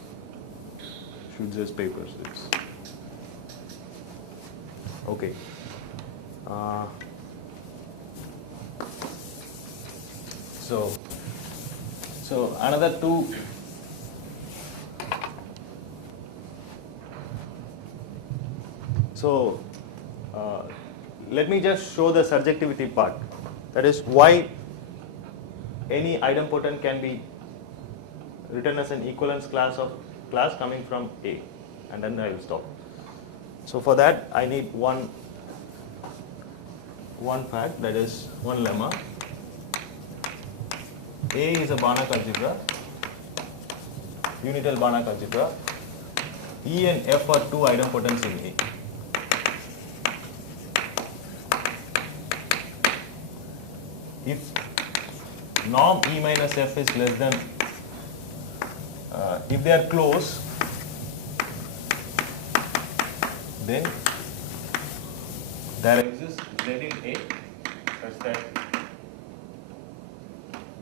papers. Okay. So another two. So let me just show the surjectivity part. That is why any idempotent can be written as an equivalence class coming from A, and then I will stop. So for that I need one fact, that is one lemma. A is a Banach algebra, unital Banach algebra. E and F are two idempotents in A. If norm E minus F is less than, if they are close, then there exists Z in A such that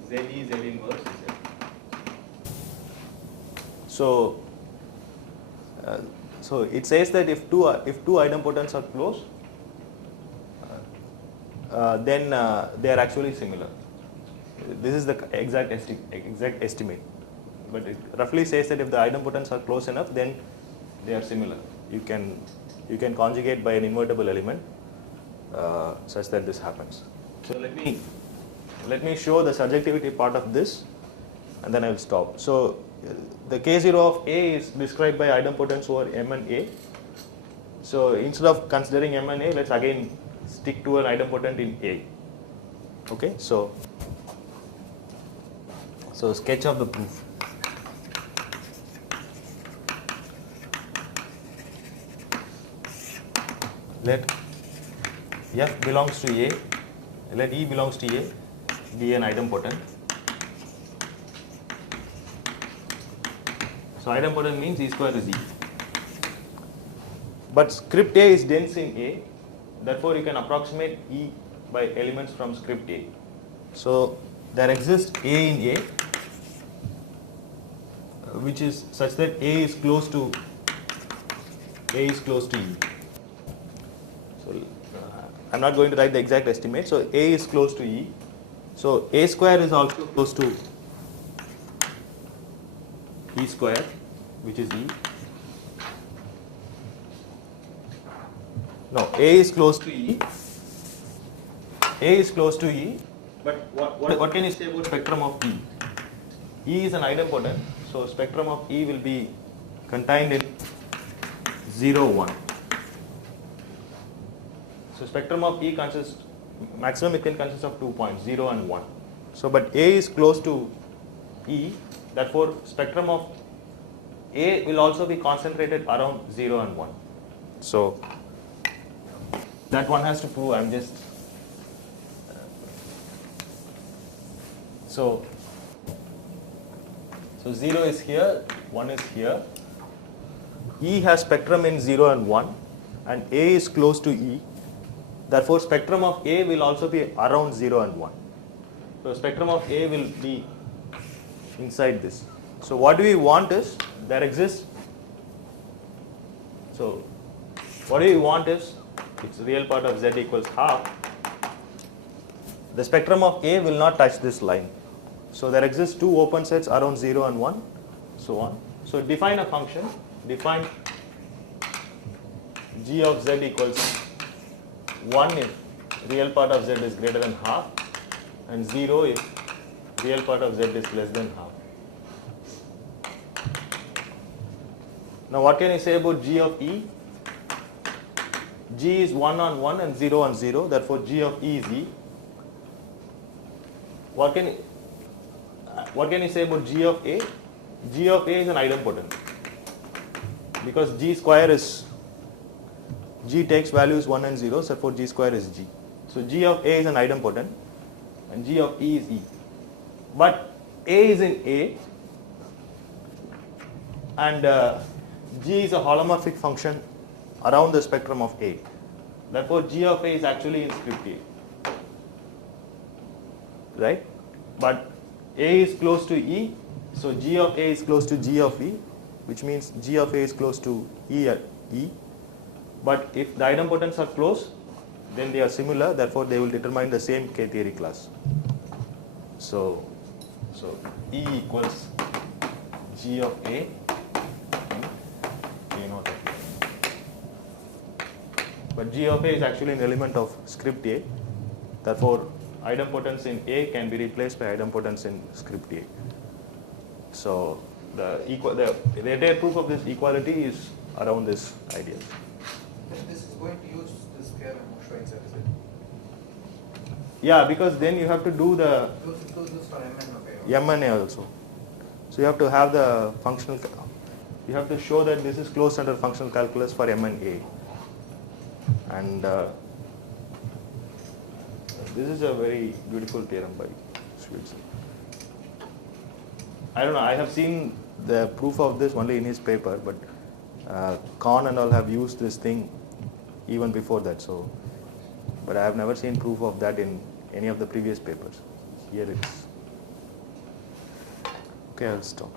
Z is Z inverse Z. So it says that if two idempotents are close, then they are actually similar. This is the exact estimate, but it roughly says that if the idempotents are close enough, then they are similar. You can conjugate by an invertible element such that this happens. So let me show the surjectivity part of this, and then I will stop. So the K0 of A is described by idempotents over M and A. So instead of considering M and A, let's again stick to an idempotent in A. Okay, so sketch of the proof. Let F belongs to A, let E belongs to A be an idempotent. So idempotent means E square is E. But script A is dense in A, therefore you can approximate E by elements from script A. So there exists A in A, which is such that A is close to E. So I'm not going to write the exact estimate. So A is close to E. So A square is also close to E square, which is E. No, A is close to E. A is close to E. But what can you say about spectrum of E? E is an idempotent, so spectrum of E will be contained in 0, 1. So spectrum of E consists, maximum it can consist of 2 points, 0 and 1. So but A is close to E, therefore spectrum of A will also be concentrated around 0 and 1. So that one has to prove. I'm just so 0 is here, 1 is here. E has spectrum in 0 and 1, and A is close to E. Therefore, spectrum of A will also be around 0 and 1. So spectrum of A will be inside this. So what do we want is, there exists, so what do we want is, its real part of Z equals half. The spectrum of A will not touch this line. So there exists two open sets around 0 and 1, so on. So define a function, define g of Z equals 1 if real part of Z is greater than half, and 0 if real part of Z is less than half. Now what can you say about g of E? G is 1 on 1 and 0 on 0, therefore g of E is E. What can you say about g of A? G of A is an idempotent, because g square is, g takes values 1 and 0, therefore g square is g. So g of A is an idempotent and g of E is E. But A is in A, and g is a holomorphic function around the spectrum of A. Therefore g of A is actually in script A. Right? But A is close to E, So G of A is close to G of E, which means G of A is close to E at E. But if the idempotents are close, then they are similar, therefore they will determine the same K-theory class. So E equals G of A and K naught of A. But G of A is actually an element of script A, therefore idempotence in A can be replaced by idempotence in script A. So the entire proof of this equality is around this idea. This is going to use this theorem of Schweitzer, is it? Yeah, because then you have to do the Do this for M and A. M and A also. So you have to have the functional, you have to show that this is closed under functional calculus for M and A. And this is a very beautiful theorem by Schweitzer. I don't know, I have seen the proof of this only in his paper, but Kahn and all have used this thing even before that. So, but I have never seen proof of that in any of the previous papers. Here it is. Okay, I'll stop.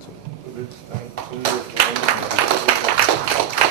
So, So this time, so you have to